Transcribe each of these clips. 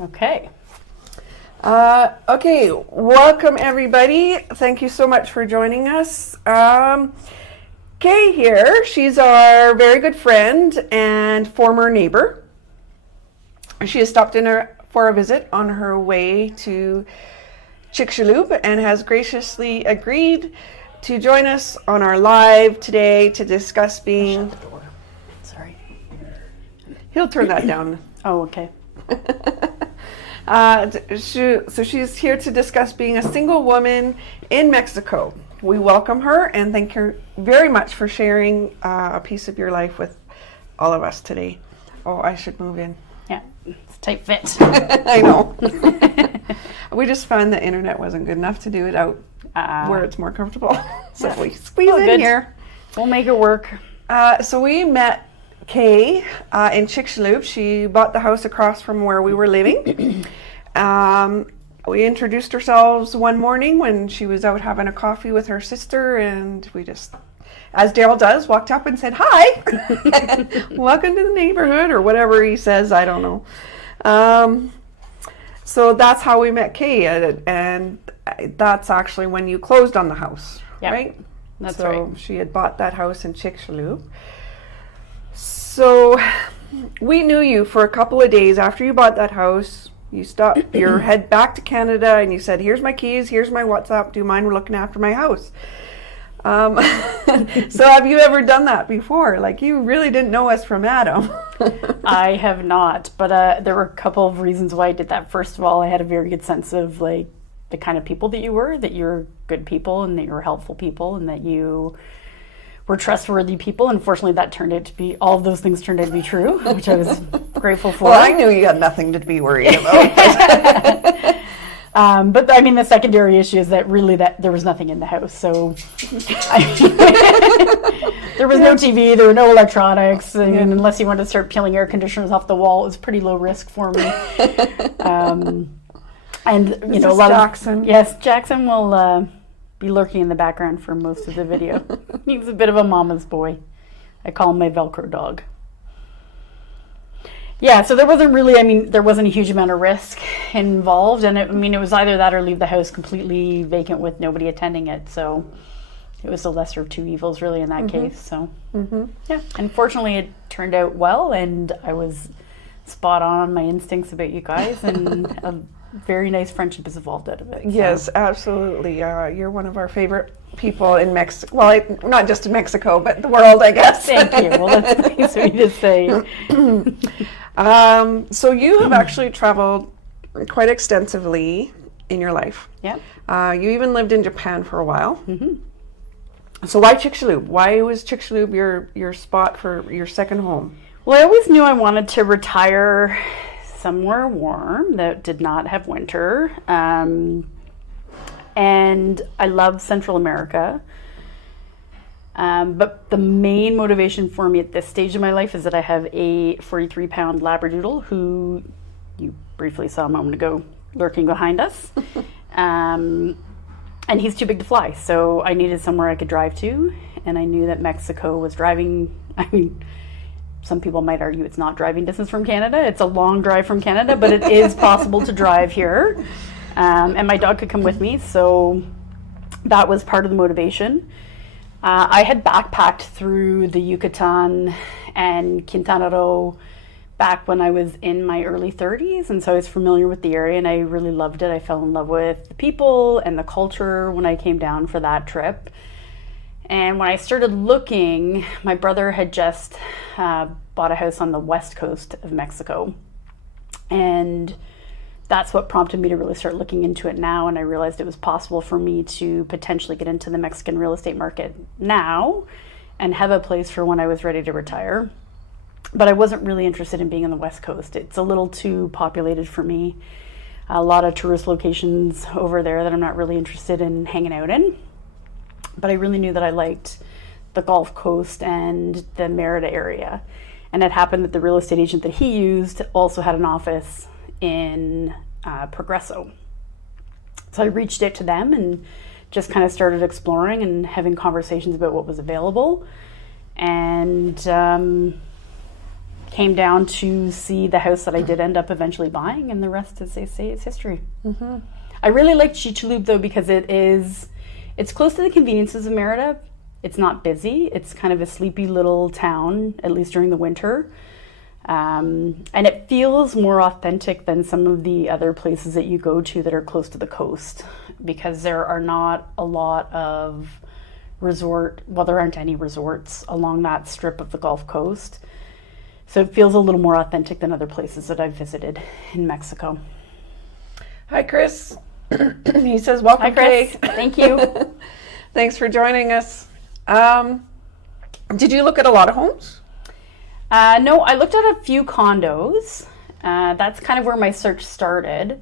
Okay. Okay, welcome everybody. Thank you so much for joining us. Kaye here. She's our very good friend and former neighbor. She has stopped in for a visit on her way to Chicxulub and has graciously agreed to join us on our live today to discuss being... Shut the door. Sorry. He'll turn that down. Oh, okay. So she's here to discuss being a single woman in Mexico. We welcome her and thank her very much for sharing a piece of your life with all of us today. Oh, I should move in. Yeah, it's a tight fit. I know. We just found the internet wasn't good enough to do it out where it's more comfortable. So we squeeze in here. We'll make it work. So we met Kaye in Chicxulub. She bought the house across from where we were living. We introduced ourselves one morning when she was out having a coffee with her sister, and we just, as Daryl does, walked up and said, "Hi, welcome to the neighborhood," or whatever he says, I don't know. So that's how we met Kaye, and that's actually when you closed on the house, Yep, right? That's so right. She had bought that house in Chicxulub. So we knew you for a couple of days after you bought that house. You stopped your head back to Canada and you said, "Here's my keys, here's my WhatsApp, do you mind looking after my house?" So have you ever done that before? Like, you really didn't know us from Adam. I have not, but there were a couple of reasons why I did that. First of all, I had a very good sense of like the kind of people that you're good people and that you're helpful people and that you were trustworthy people. Unfortunately, that turned out to be, all of those things turned out to be true, which I was grateful for. Well, I knew you had nothing to be worried about. But I mean, the secondary issue is that really that there was nothing in the house. So there was no TV, there were no electronics, and unless you wanted to start peeling air conditioners off the wall, it was pretty low risk for me. And you know, a lot Jackson. Jackson will be lurking in the background for most of the video. He's a bit of a mama's boy. I call him my Velcro dog. Yeah, so there wasn't a huge amount of risk involved, and it was either that or leave the house completely vacant with nobody attending it. So it was the lesser of two evils, really, in that case. So yeah, unfortunately, it turned out well, and I was spot on my instincts about you guys, and a very nice friendship has evolved out of it. Yes, absolutely. You're one of our favorite people in Mexico. Well, not just in Mexico, but the world, I guess. Thank you. Well, that's nice of you to say. So you have actually traveled quite extensively in your life. Yeah. You even lived in Japan for a while. So why Chicxulub? Why was Chicxulub your spot for your second home? Well, I always knew I wanted to retire somewhere warm that did not have winter. And I love Central America. But the main motivation for me at this stage of my life is that I have a 43-pound Labradoodle who you briefly saw a moment ago lurking behind us. And he's too big to fly, so I needed somewhere I could drive to, and I knew that Mexico was driving. I mean, some people might argue it's not driving distance from Canada. It's a long drive from Canada, but it is possible to drive here. And my dog could come with me, so that was part of the motivation. I had backpacked through the Yucatan and Quintana Roo back when I was in my early 30s, and so I was familiar with the area, and I really loved it. I fell in love with the people and the culture when I came down for that trip. And when I started looking, my brother had just bought a house on the west coast of Mexico. And that's what prompted me to really start looking into it now. And I realized it was possible for me to potentially get into the Mexican real estate market now and have a place for when I was ready to retire. But I wasn't really interested in being on the west coast. It's a little too populated for me. A lot of tourist locations over there that I'm not really interested in hanging out in. But I really knew that I liked the Gulf Coast and the Merida area. And it happened that the real estate agent that he used also had an office in Progreso. So I reached out to them and just kind of started exploring and having conversations about what was available. And came down to see the house that I did end up eventually buying, and the rest, as they say, is history. I really like Chicxulub though because it's close to the conveniences of Merida. It's not busy. It's kind of a sleepy little town, at least during the winter. And it feels more authentic than some of the other places that you go to that are close to the coast, because there are not a lot of there aren't any resorts along that strip of the Gulf Coast. So it feels a little more authentic than other places that I've visited in Mexico. Hi, Chris. He says, welcome, Hi, Chris. Kaye. Thank you. Thanks for joining us. Did you look at a lot of homes? No, I looked at a few condos. That's kind of where my search started.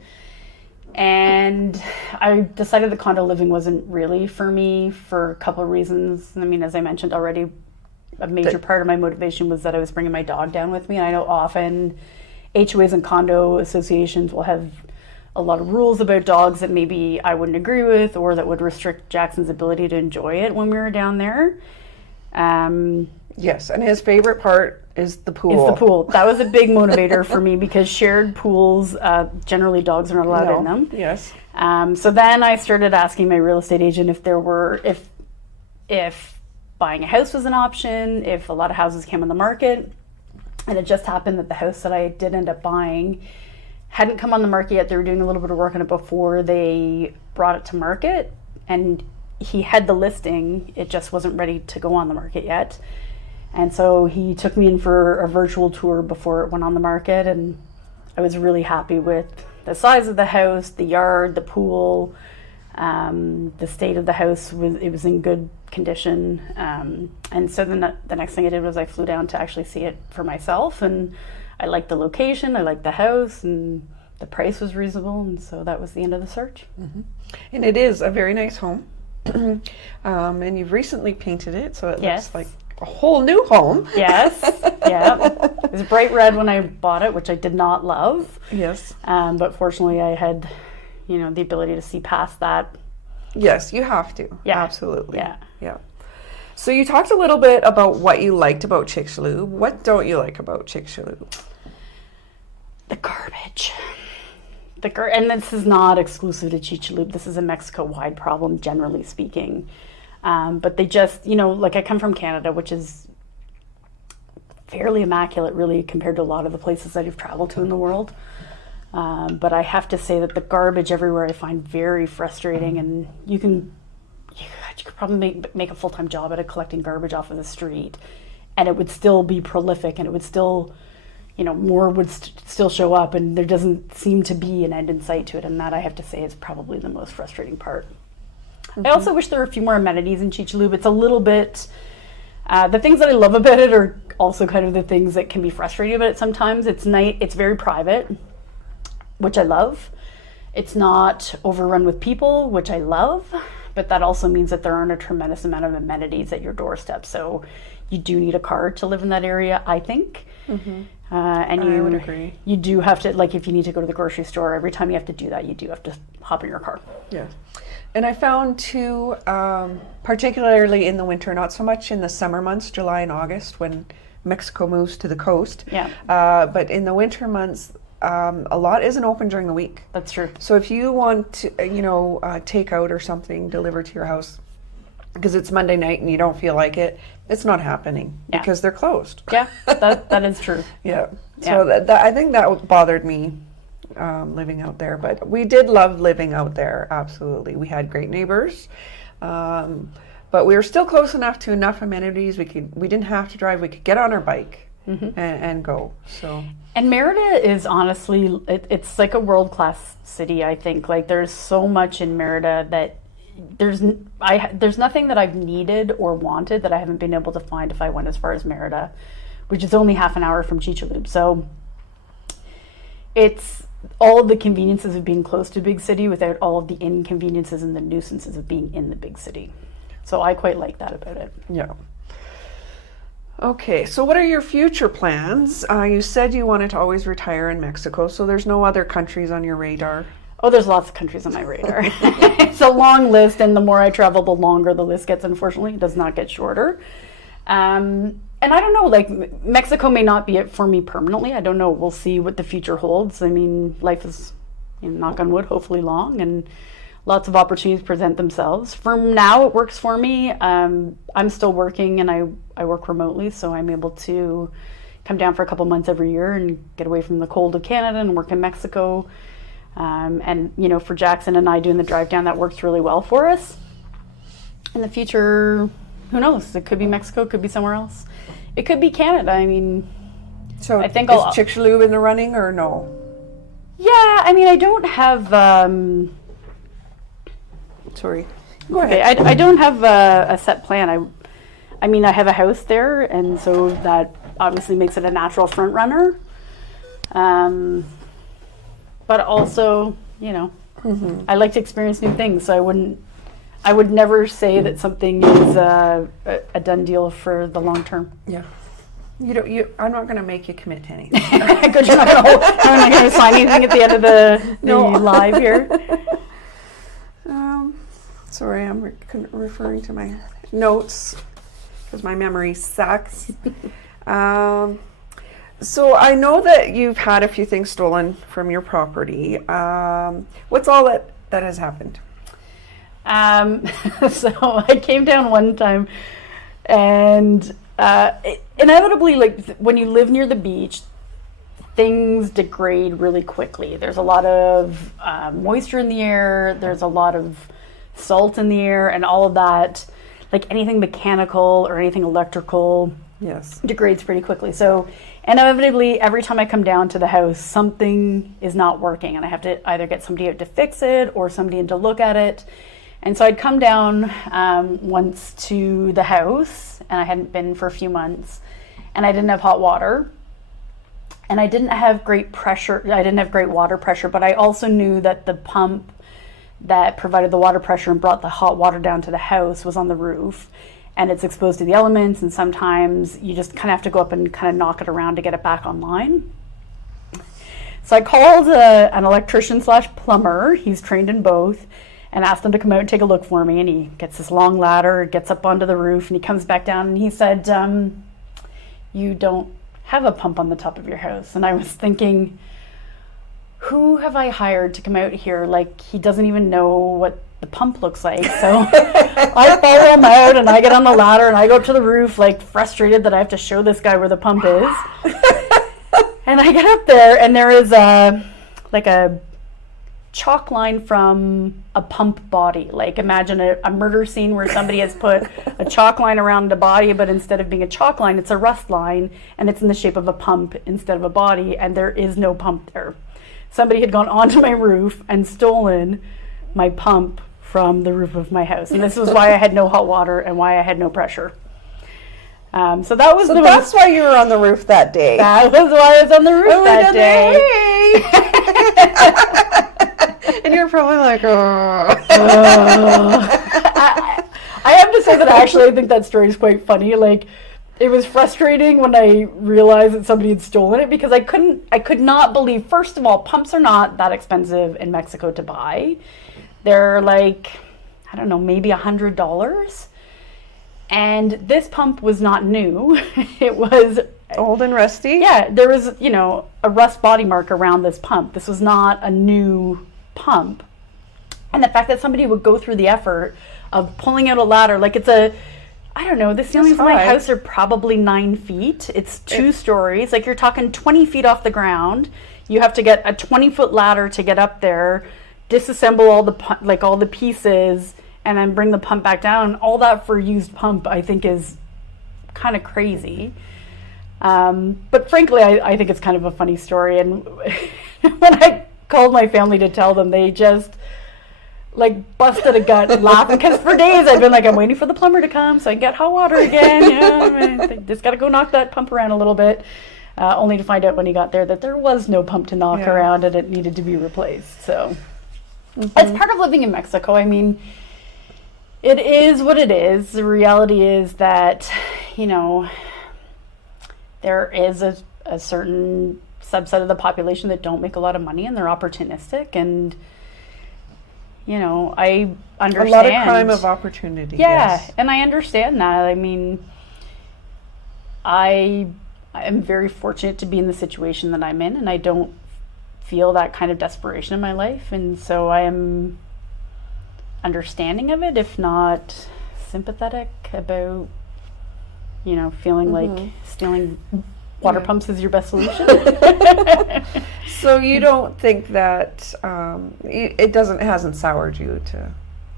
And I decided the condo living wasn't really for me for a couple of reasons. I mean, as I mentioned already, a major part of my motivation was that I was bringing my dog down with me. And I know often HOAs and condo associations will have a lot of rules about dogs that maybe I wouldn't agree with, or that would restrict Jackson's ability to enjoy it when we were down there. Yes, and his favorite part is the pool. That was a big motivator for me, because shared pools, generally dogs are not allowed in them. Yes. So then I started asking my real estate agent if buying a house was an option, if a lot of houses came on the market. And it just happened that the house that I did end up buying hadn't come on the market yet. They were doing a little bit of work on it before they brought it to market, and he had the listing, it just wasn't ready to go on the market yet. And so he took me in for a virtual tour before it went on the market, and I was really happy with the size of the house, the yard, the pool, the state of the house. It was in good condition. And so the next thing I did was I flew down to actually see it for myself, and I liked the location, I liked the house, and the price was reasonable, and so that was the end of the search. And it is a very nice home. And you've recently painted it, so it looks like a whole new home. Yes, yeah. It was bright red when I bought it, which I did not love. Yes. But fortunately I had, the ability to see past that. Yes, you have to. Yeah. Absolutely. Yeah. So you talked a little bit about what you liked about Chicxulub. What don't you like about Chicxulub? The garbage. And this is not exclusive to Chicxulub. This is a Mexico-wide problem, generally speaking. But they just, I come from Canada, which is fairly immaculate, really, compared to a lot of the places that I've traveled to in the world. But I have to say that the garbage everywhere I find very frustrating, and you could probably make a full-time job out of collecting garbage off of the street, and it would still be prolific, and it would still, more would still show up, and there doesn't seem to be an end in sight to it, and that I have to say is probably the most frustrating part. I also wish there were a few more amenities in Chicxulub. It's a little bit, the things that I love about it are also kind of the things that can be frustrating about it sometimes. It's very private, which I love. It's not overrun with people, which I love, but that also means that there aren't a tremendous amount of amenities at your doorstep. So you do need a car to live in that area, I think. And I would agree. You do have to, if you need to go to the grocery store, every time you have to do that, you do have to hop in your car. Yes. And I found too, particularly in the winter, not so much in the summer months, July and August, when Mexico moves to the coast. Yeah. But in the winter months, a lot isn't open during the week. That's true. So if you want to, take out or something delivered to your house, because it's Monday night and you don't feel like it, it's not happening because they're closed. Yeah, that is true. Yeah. So that I think that bothered me living out there, but we did love living out there. Absolutely, we had great neighbors, but we were still close enough to enough amenities. We didn't have to drive. We could get on our bike and go. So. And Merida is honestly, it's like a world-class city, I think. There's so much in Merida that there's nothing that I've needed or wanted that I haven't been able to find if I went as far as Merida, which is only half an hour from Chicxulub. So it's all of the conveniences of being close to a big city without all of the inconveniences and the nuisances of being in the big city. So I quite like that about it. Yeah. Okay, so what are your future plans? You said you wanted to always retire in Mexico, so there's no other countries on your radar? Oh, there's lots of countries on my radar. It's a long list, and the more I travel, the longer the list gets, unfortunately. It does not get shorter. and I don't know, like Mexico may not be it for me permanently. I don't know. We'll see what the future holds. I mean, life is, knock on wood, hopefully long, and lots of opportunities present themselves. For now, it works for me. I'm still working, and I work remotely, so I'm able to come down for a couple months every year and get away from the cold of Canada and work in Mexico. And for Jackson and I doing the drive down, that works really well for us. In the future, who knows? It could be Mexico, it could be somewhere else. It could be Canada. I mean, So I think is Chicxulub in the running or no? Yeah, I mean, I don't have. Sorry. Go ahead. I don't have a set plan. I mean, I have a house there, and so that obviously makes it a natural front runner. But also, I like to experience new things, so I would never say that something is a done deal for the long term. Yeah. I'm not going to make you commit to anything. Good, you're not going to sign anything at the end of the live here. Sorry, I'm referring to my notes because my memory sucks. So I know that you've had a few things stolen from your property. What's all that has happened? So I came down one time, and inevitably, like when you live near the beach, things degrade really quickly. There's a lot of moisture in the air. There's a lot of salt in the air, and all of that, like anything mechanical or anything electrical, yes, degrades pretty quickly. So inevitably, every time I come down to the house, something is not working, and I have to either get somebody out to fix it or somebody in to look at it. And so I'd come down once to the house, and I hadn't been for a few months, and I didn't have hot water, and I didn't have great pressure. I didn't have great water pressure, but I also knew that the pump that provided the water pressure and brought the hot water down to the house was on the roof, and it's exposed to the elements, and sometimes you just kind of have to go up and kind of knock it around to get it back online. So I called an electrician / plumber. He's trained in both, and asked him to come out and take a look for me. And he gets this long ladder, gets up onto the roof, and he comes back down, and he said, you don't have a pump on the top of your house. And I was thinking, who have I hired to come out here? Like, he doesn't even know what the pump looks like. So I follow him out, and I get on the ladder, and I go up to the roof, like frustrated that I have to show this guy where the pump is. And I get up there, and there is a chalk line from a pump body. Like, imagine a murder scene where somebody has put a chalk line around a body, but instead of being a chalk line, it's a rust line, and it's in the shape of a pump instead of a body, and there is no pump there. Somebody had gone onto my roof and stolen my pump from the roof of my house, and this was why I had no hot water and why I had no pressure. So that's why you were on the roof that day. That was why I was on the roof that day. And you're probably like, oh. I have to say that actually I think that story is quite funny. Like, it was frustrating when I realized that somebody had stolen it, because I could not believe, first of all, pumps are not that expensive in Mexico to buy. They're like, I don't know, maybe $100. And this pump was not new. It was old and rusty. Yeah, there was, a rust body mark around this pump. This was not a new pump. And the fact that somebody would go through the effort of pulling out a ladder, like I don't know, the ceilings of my house are probably 9 feet. It's 2 stories. Like, you're talking 20 feet off the ground. You have to get a 20-foot ladder to get up there, disassemble all the pieces, and then bring the pump back down. All that for a used pump, I think, is kind of crazy. But frankly, I think it's kind of a funny story. And when I called my family to tell them, they just busted a gut laughing, because for days I've been like, I'm waiting for the plumber to come so I can get hot water again. They just got to go knock that pump around a little bit, only to find out when he got there that there was no pump to knock around and it needed to be replaced. So it's part of living in Mexico. I mean, it is what it is. The reality is that, there is a certain subset of the population that don't make a lot of money, and they're opportunistic, and I understand. A lot of crime of opportunity. Yeah, yes. and I understand that. I mean, I am very fortunate to be in the situation that I'm in, and I don't feel that kind of desperation in my life, and so I am understanding of it, if not sympathetic about, feeling like stealing water pumps is your best solution. So you don't think that it hasn't soured you to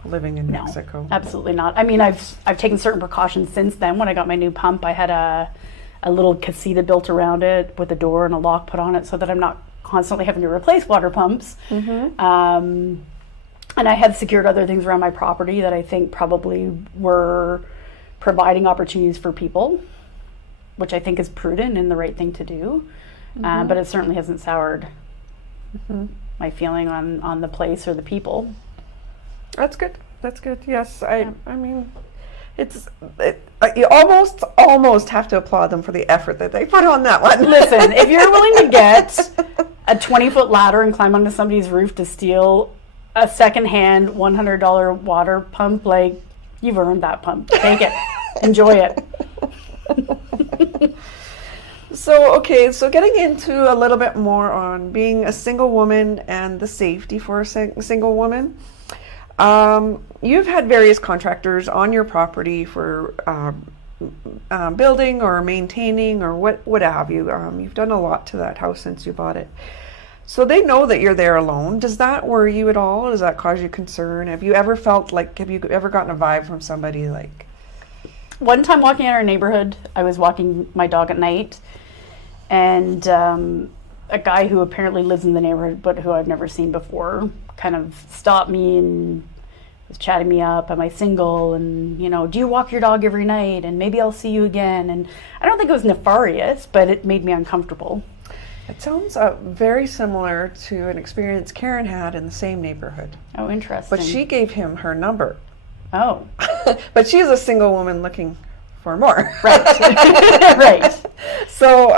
living in No, Mexico? Absolutely not. I mean, I've taken certain precautions since then. When I got my new pump, I had a little casita built around it with a door and a lock put on it so that I'm not constantly having to replace water pumps. And I have secured other things around my property that I think probably were providing opportunities for people, which I think is prudent and the right thing to do. But it certainly hasn't soured my feeling on the place or the people. That's good. That's good. Yes, I mean, you almost have to applaud them for the effort that they put on that one. Listen, if you're willing to get a 20-foot ladder and climb onto somebody's roof to steal a secondhand $100 water pump, like, you've earned that pump. Take it. Enjoy it. So getting into a little bit more on being a single woman and the safety for a single woman. You've had various contractors on your property for building or maintaining or what have you. You've done a lot to that house since you bought it. So they know that you're there alone. Does that worry you at all? Does that cause you concern? Have you ever gotten a vibe from somebody like? One time walking in our neighborhood, I was walking my dog at night, and a guy who apparently lives in the neighborhood but who I've never seen before kind of stopped me and was chatting me up. Am I single? And, do you walk your dog every night? And maybe I'll see you again. And I don't think it was nefarious, but it made me uncomfortable. It sounds very similar to an experience Karen had in the same neighborhood. Oh, interesting. But she gave him her number. Oh. But she's a single woman looking for more. Right. Right. So,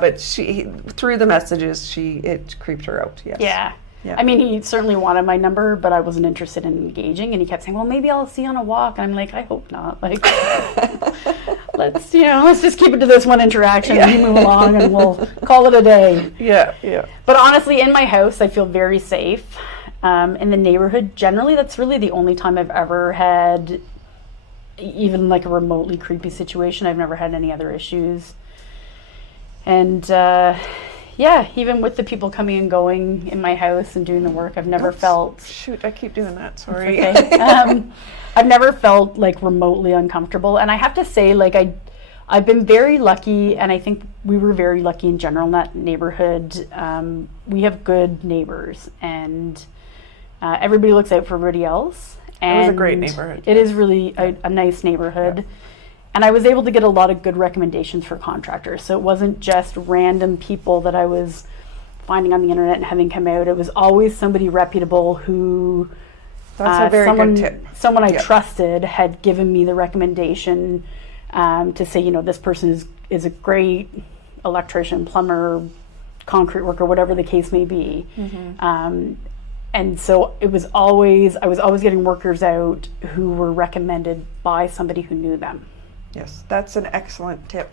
but she, through the messages, it creeped her out, yes. Yeah. Yeah. I mean, he certainly wanted my number, but I wasn't interested in engaging, and he kept saying, well, maybe I'll see you on a walk. And I'm like, I hope not. Like, let's just keep it to this one interaction and move along, and we'll call it a day. Yeah, yeah. But honestly, in my house, I feel very safe. In the neighborhood, generally, that's really the only time I've ever had even like a remotely creepy situation. I've never had any other issues. And even with the people coming and going in my house and doing the work, I've never felt... Shoot, I keep doing that, sorry. Okay. I've never felt like remotely uncomfortable. And I have to say, like, I've been very lucky, and I think we were very lucky in general in that neighborhood. We have good neighbors, and everybody looks out for everybody else. And it was a great neighborhood. It is really a nice neighborhood. Yeah. And I was able to get a lot of good recommendations for contractors. So it wasn't just random people that I was finding on the internet and having come out. It was always somebody reputable who... That's a very good tip. Someone I trusted had given me the recommendation to say, this person is a great electrician, plumber, concrete worker, whatever the case may be. Mm-hmm. And so I was always getting workers out who were recommended by somebody who knew them. Yes, that's an excellent tip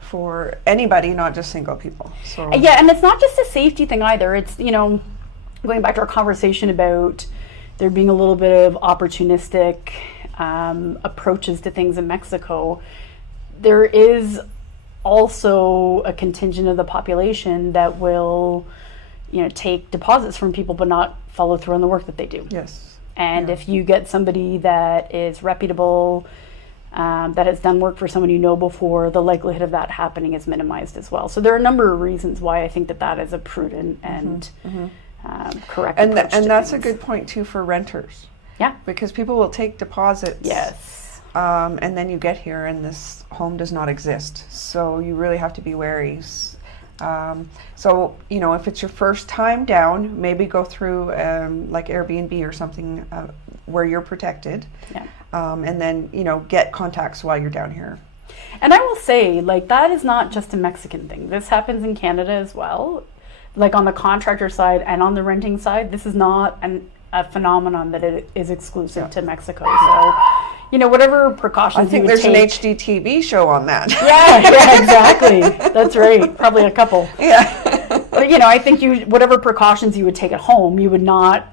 for anybody, not just single people. So yeah, and it's not just a safety thing either. It's, going back to our conversation about there being a little bit of opportunistic approaches to things in Mexico, there is also a contingent of the population that will, take deposits from people but not follow through on the work that they do. Yes. And if you get somebody that is reputable, that has done work for someone you know before, the likelihood of that happening is minimized as well. So there are a number of reasons why I think that is a prudent and correct approach and to that's things. a good point too for renters. Yeah. Because people will take deposits. Yes. And then you get here and this home does not exist. So you really have to be wary. So, if it's your first time down, maybe go through like Airbnb or something where you're protected. Yeah. And then, get contacts while you're down here. And I will say, like, that is not just a Mexican thing. This happens in Canada as well. Like on the contractor side and on the renting side, this is not a phenomenon that it is exclusive to Mexico. So, whatever I precautions think you would there's an take. HGTV show on that. Yeah, exactly. That's right. Probably a couple. Yeah. But, I think whatever precautions you would take at home, you would not,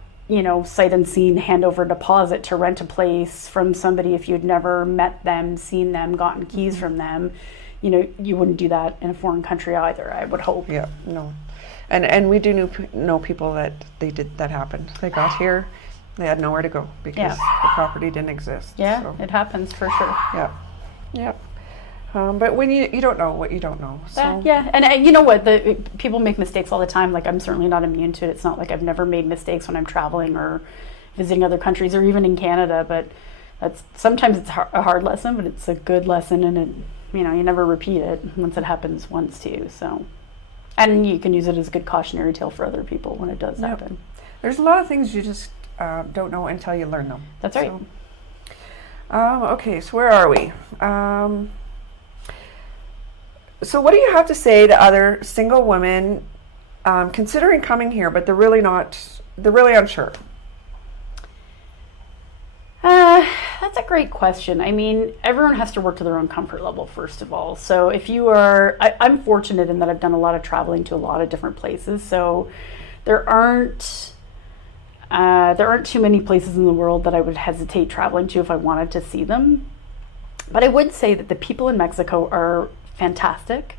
sight unseen hand over deposit to rent a place from somebody if you'd never met them, seen them, gotten keys from them. You wouldn't do that in a foreign country either, I would hope. Yeah, no. And we do know people that that happened. They got here, they had nowhere to go because the property didn't exist. Yeah, so. It happens for sure. Yeah. But when you don't know what you don't know. So. Yeah, and you know what? People make mistakes all the time. Like, I'm certainly not immune to it. It's not like I've never made mistakes when I'm traveling or visiting other countries or even in Canada. But sometimes it's a hard lesson, but it's a good lesson, and you never repeat it once it happens once to you. So, and you can use it as a good cautionary tale for other people when it does happen. There's a lot of things you just don't know until you learn them. That's right. Okay, so where are we? So what do you have to say to other single women considering coming here, but they're really unsure? That's a great question. I mean, everyone has to work to their own comfort level, first of all. So if you are, I'm fortunate in that I've done a lot of traveling to a lot of different places. So there aren't too many places in the world that I would hesitate traveling to if I wanted to see them. But I would say that the people in Mexico are fantastic.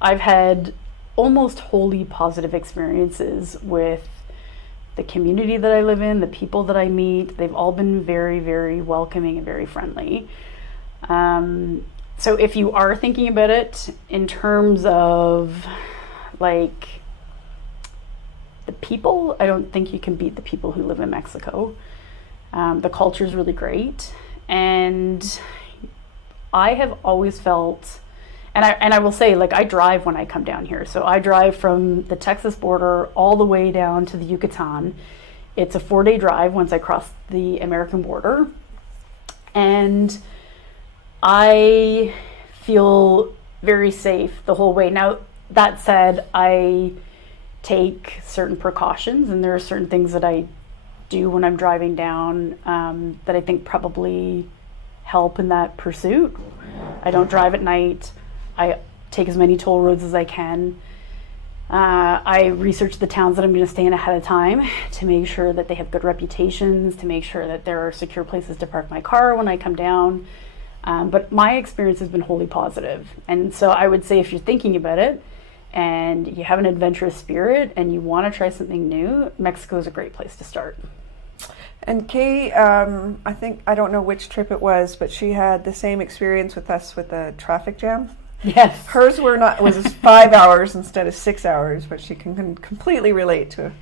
I've had almost wholly positive experiences with the community that I live in, the people that I meet. They've all been very, very welcoming and very friendly. So if you are thinking about it in terms of like the people, I don't think you can beat the people who live in Mexico. The culture is really great, and I have always felt, and I will say, like, I drive when I come down here. So I drive from the Texas border all the way down to the Yucatan. It's a 4-day drive once I cross the American border. And I feel very safe the whole way. Now, that said, I take certain precautions, and there are certain things that I do when I'm driving down that I think probably help in that pursuit. I don't drive at night. I take as many toll roads as I can. I research the towns that I'm going to stay in ahead of time to make sure that they have good reputations, to make sure that there are secure places to park my car when I come down. But my experience has been wholly positive. And so I would say if you're thinking about it and you have an adventurous spirit and you want to try something new, Mexico is a great place to start. And Kaye, I don't know which trip it was, but she had the same experience with us with the traffic jam. Yes. Hers was 5 hours instead of 6 hours, but she can completely relate to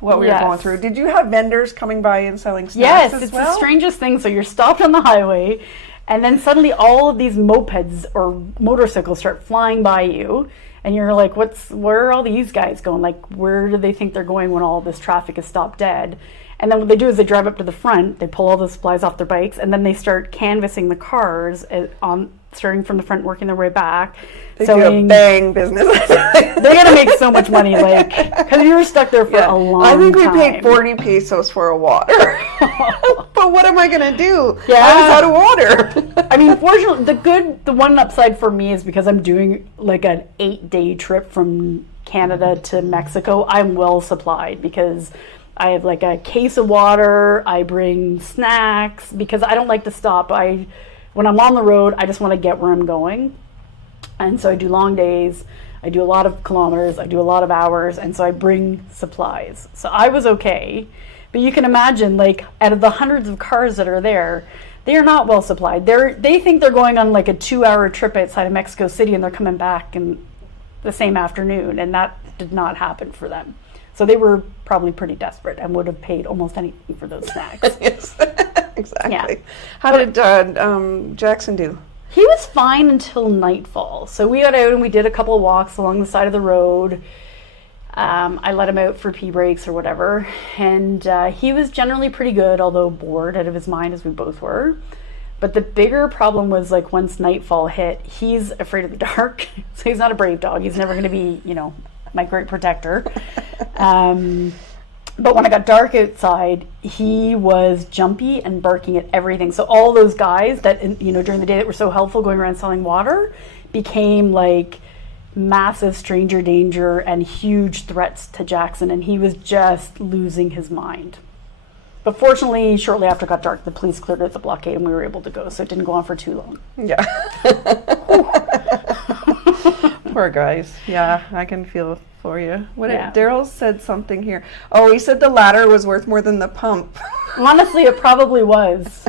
what we were going through. Did you have vendors coming by and selling snacks as well? It's the strangest thing. So you're stopped on the highway, and then suddenly all of these mopeds or motorcycles start flying by you, and you're like, where are all these guys going? Like, where do they think they're going when all this traffic is stopped dead? And then what they do is they drive up to the front, they pull all the supplies off their bikes, and then they start canvassing the cars starting from the front, working their way back. They do a bang business. They're going to make so much money, like, because you're stuck there for a long time. I think we paid 40 pesos for a water. But what am I going to do? Yeah. I was out of water. I mean, fortunately, the one upside for me is because I'm doing like an 8-day trip from Canada to Mexico, I'm well supplied because I have like a case of water, I bring snacks, because I don't like to stop. When I'm on the road, I just want to get where I'm going. And so I do long days, I do a lot of kilometers, I do a lot of hours, and so I bring supplies. So I was okay. But you can imagine, like, out of the hundreds of cars that are there, they are not well supplied. They think they're going on like a 2-hour trip outside of Mexico City and they're coming back in the same afternoon, and that did not happen for them. So they were probably pretty desperate and would have paid almost anything for those snacks. Yes, exactly. Yeah. How did Jackson do? He was fine until nightfall. So we got out and we did a couple of walks along the side of the road. I let him out for pee breaks or whatever. And he was generally pretty good, although bored out of his mind, as we both were. But the bigger problem was, like, once nightfall hit, he's afraid of the dark. So he's not a brave dog. He's never going to be, my great protector. But when it got dark outside, he was jumpy and barking at everything. So all those guys that, during the day that were so helpful going around selling water became like massive stranger danger and huge threats to Jackson. And he was just losing his mind. But fortunately, shortly after it got dark, the police cleared out the blockade and we were able to go. So it didn't go on for too long. Yeah. Poor guys. Yeah, I can feel for you. Daryl said something here. Oh, he said the ladder was worth more than the pump. Honestly, it probably was.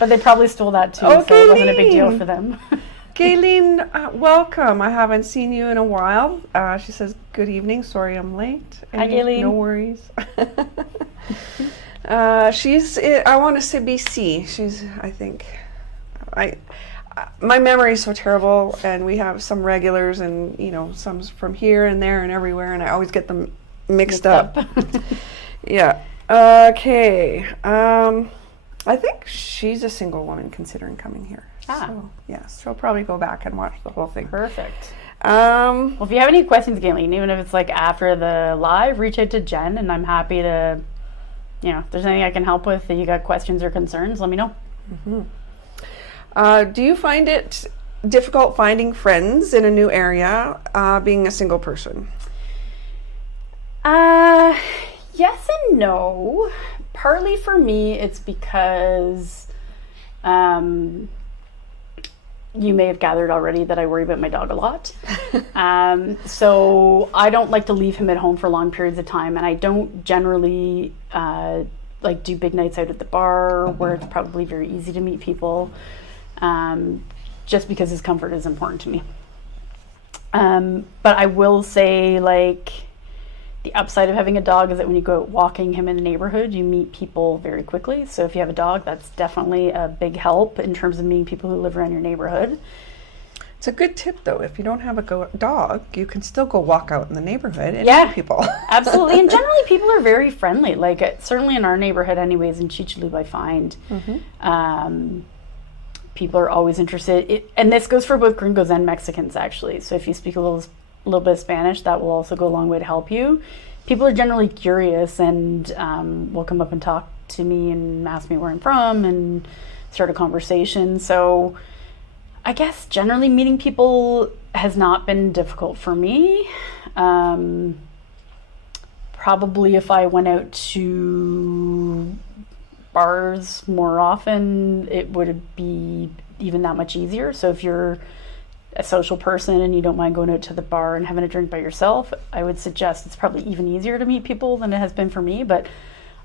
But they probably stole that too, so it wasn't a big deal for them. Gayleen, welcome. I haven't seen you in a while. She says, good evening. Sorry I'm late. Hi, Gayleen. No worries. She's, I want to say BC. She's, I think, my memory is so terrible, and we have some regulars and, some from here and there and everywhere, and I always get them mixed up. Yeah. Okay. I think she's a single woman considering coming here. So, yes, she'll probably go back and watch the whole thing. Perfect. Well, if you have any questions, Gayleen, even if it's like after the live, reach out to Jen, and I'm happy to, if there's anything I can help with, if you got questions or concerns, let me know. Mm-hmm. Do you find it difficult finding friends in a new area, being a single person? Yes and no. Partly for me, it's because you may have gathered already that I worry about my dog a lot. So I don't like to leave him at home for long periods of time, and I don't generally do big nights out at the bar where it's probably very easy to meet people. Just because his comfort is important to me. But I will say, the upside of having a dog is that when you go out walking him in the neighborhood, you meet people very quickly. So if you have a dog, that's definitely a big help in terms of meeting people who live around your neighborhood. It's a good tip, though. If you don't have a dog, you can still go walk out in the neighborhood and meet people. Absolutely. And generally, people are very friendly. Certainly in our neighborhood anyways, in Chicxulub, I find. Mm-hmm. People are always interested. And this goes for both gringos and Mexicans, actually. So if you speak a little bit of Spanish, that will also go a long way to help you. People are generally curious and will come up and talk to me and ask me where I'm from and start a conversation. So I guess generally meeting people has not been difficult for me. Probably if I went out to bars more often, it would be even that much easier. So if you're a social person and you don't mind going out to the bar and having a drink by yourself, I would suggest it's probably even easier to meet people than it has been for me. But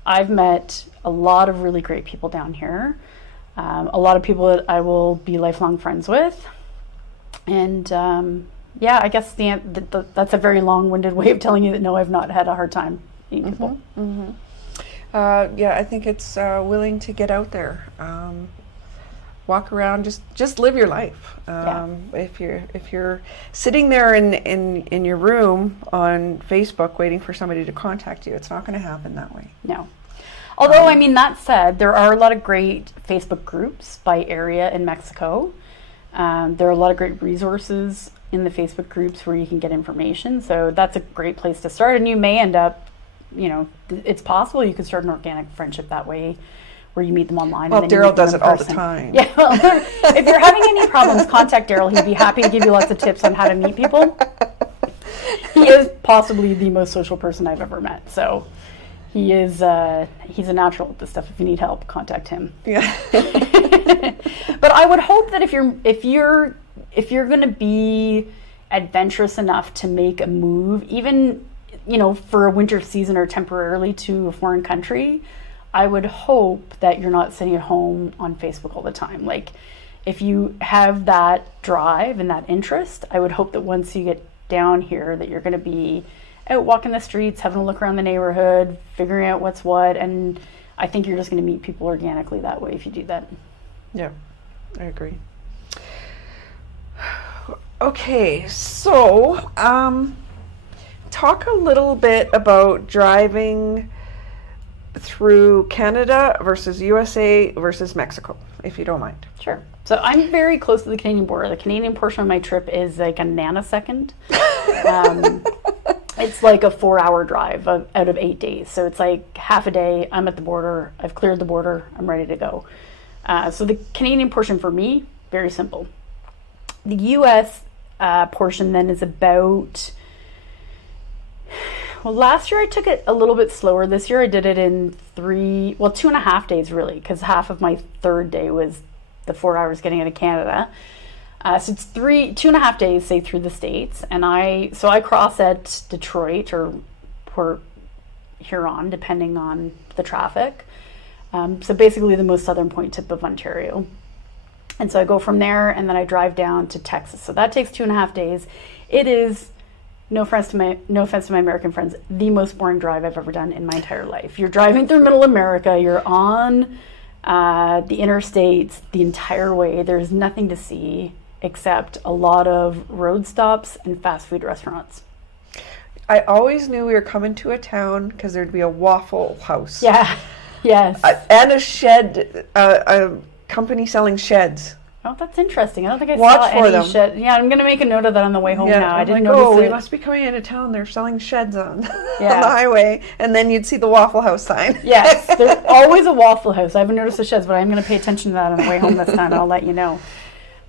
I've met a lot of really great people down here. A lot of people that I will be lifelong friends with. And I guess that's a very long-winded way of telling you that no, I've not had a hard time meeting people. Mm-hmm. I think it's willing to get out there, walk around, just live your life. If you're sitting there in your room on Facebook waiting for somebody to contact you, it's not going to happen that way. No. Although, that said, there are a lot of great Facebook groups by area in Mexico. There are a lot of great resources in the Facebook groups where you can get information. So that's a great place to start. And you may end up, it's possible you could start an organic friendship that way where you meet them online. Well, and then Daryl does it all the time. Yeah. If you're having any problems, contact Daryl. He'd be happy to give you lots of tips on how to meet people. He is possibly the most social person I've ever met. So he's a natural with this stuff. If you need help, contact him. Yeah. But I would hope that if you're going to be adventurous enough to make a move, even for a winter season or temporarily to a foreign country, I would hope that you're not sitting at home on Facebook all the time. If you have that drive and that interest, I would hope that once you get down here that you're going to be out walking the streets, having a look around the neighborhood, figuring out what's what, and I think you're just going to meet people organically that way if you do that. Yeah, I agree. Okay, so talk a little bit about driving through Canada versus USA versus Mexico, if you don't mind. Sure. So I'm very close to the Canadian border. The Canadian portion of my trip is like a nanosecond. It's like a 4-hour drive out of 8 days. So it's like half a day. I'm at the border. I've cleared the border. I'm ready to go. So the Canadian portion for me, very simple. The U.S. Portion then is about, well, last year I took it a little bit slower. This year I did it in 2.5 days really, because half of my third day was the 4 hours getting out of Canada. So it's 2.5 days, say, through the States. And I cross at Detroit or Port Huron, depending on the traffic. So basically the most southern point tip of Ontario. And so I go from there and then I drive down to Texas. So that takes 2.5 days. It is, no offense to my American friends, the most boring drive I've ever done in my entire life. You're driving through middle America. You're on the interstates the entire way. There's nothing to see except a lot of road stops and fast food restaurants. I always knew we were coming to a town because there'd be a Waffle House. Yeah, yes. And a shed, a company selling sheds. Oh, that's interesting. I don't think I Watch saw for any them. shed. Yeah, I'm going to make a note of that on the way home now. I didn't like, notice we it. must be coming into town. They're selling sheds on, Yeah. on the highway. And then you'd see the Waffle House sign. Yes, there's always a Waffle House. I haven't noticed the sheds, but I'm going to pay attention to that on the way home this time, and I'll let you know.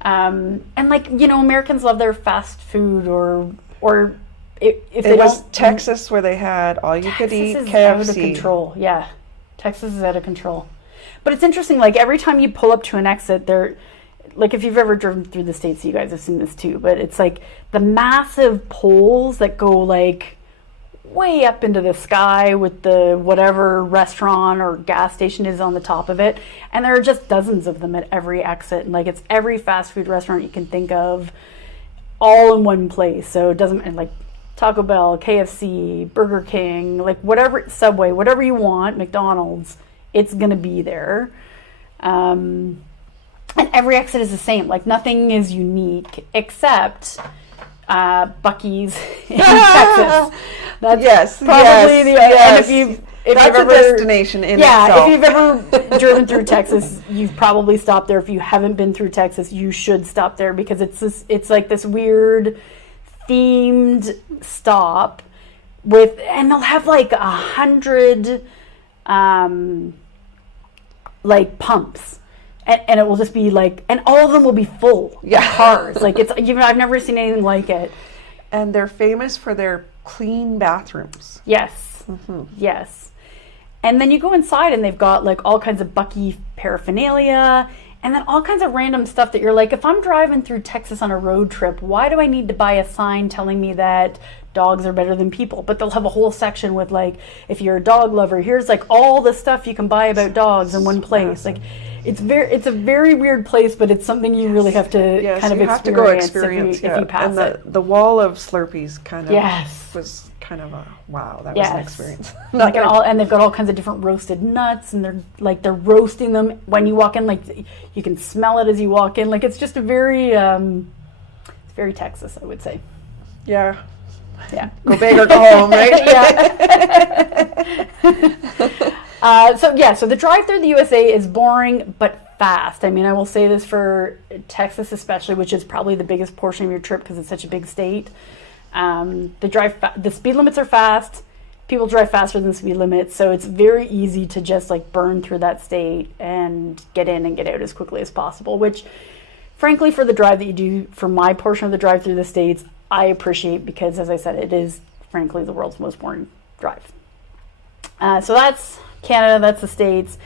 And like, Americans love their fast food, or if they It was don't. Texas where they had all you could eat Texas is KFC. out of control. Yeah, Texas is out of control. But it's interesting. Like every time you pull up to an exit, there, like if you've ever driven through the States, you guys have seen this too. But it's like the massive poles that go like way up into the sky with the whatever restaurant or gas station is on the top of it, and there are just dozens of them at every exit. And like it's every fast food restaurant you can think of, all in one place. So it doesn't, and like Taco Bell, KFC, Burger King, like whatever, Subway, whatever you want, McDonald's, it's gonna be there. And every exit is the same. Like nothing is unique except Buc-ee's in Texas. That's probably the. And if you've That's ever, a destination in itself. Yeah, if you've ever driven through Texas, you've probably stopped there. If you haven't been through Texas, you should stop there because it's like this weird themed stop and they'll have like 100 like pumps. And it will just be like, and all of them will be full cars. Like I've never seen anything like it. And they're famous for their clean bathrooms. Yes, yes. And then you go inside and they've got like all kinds of Buc-ee paraphernalia and then all kinds of random stuff that you're like, if I'm driving through Texas on a road trip, why do I need to buy a sign telling me that dogs are better than people? But they'll have a whole section with like, if you're a dog lover, here's like all the stuff you can buy about dogs in one place. Like it's a very weird place, but it's something you really have to kind of experience. Have to go experience if you pass and it. The wall of Slurpees kind of was kind of a wow. That was an experience. Like and they've got all kinds of different roasted nuts, and they're roasting them when you walk in. Like you can smell it as you walk in. Like it's just a very it's very Texas, I would say. Yeah. Yeah. Go big or go home, right? Yeah. So the drive through the USA is boring but fast. I mean, I will say this for Texas especially, which is probably the biggest portion of your trip because it's such a big state. The speed limits are fast. People drive faster than the speed limits, so it's very easy to just like burn through that state and get in and get out as quickly as possible, which frankly for the drive that you do, for my portion of the drive through the States, I appreciate because, as I said, it is frankly the world's most boring drive. So that's Canada, that's the States.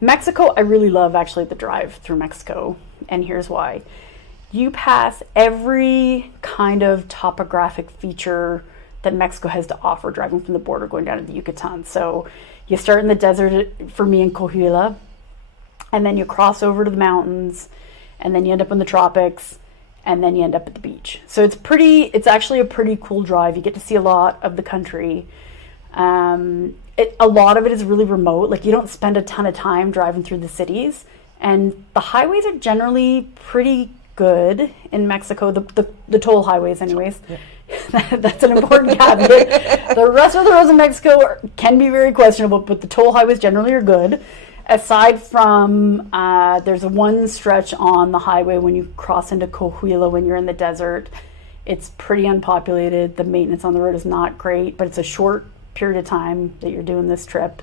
Mexico, I really love actually the drive through Mexico, and here's why. You pass every kind of topographic feature that Mexico has to offer driving from the border going down to the Yucatan. So you start in the desert, for me in Coahuila, and then you cross over to the mountains, and then you end up in the tropics, and then you end up at the beach. So it's actually a pretty cool drive. You get to see a lot of the country. A lot of it is really remote. Like you don't spend a ton of time driving through the cities, and the highways are generally pretty good in Mexico. The toll highways, anyways. Yeah. That's an important caveat. The rest of the roads in Mexico can be very questionable, but the toll highways generally are good. Aside from, there's one stretch on the highway when you cross into Coahuila when you're in the desert. It's pretty unpopulated. The maintenance on the road is not great, but it's a short period of time that you're doing this trip.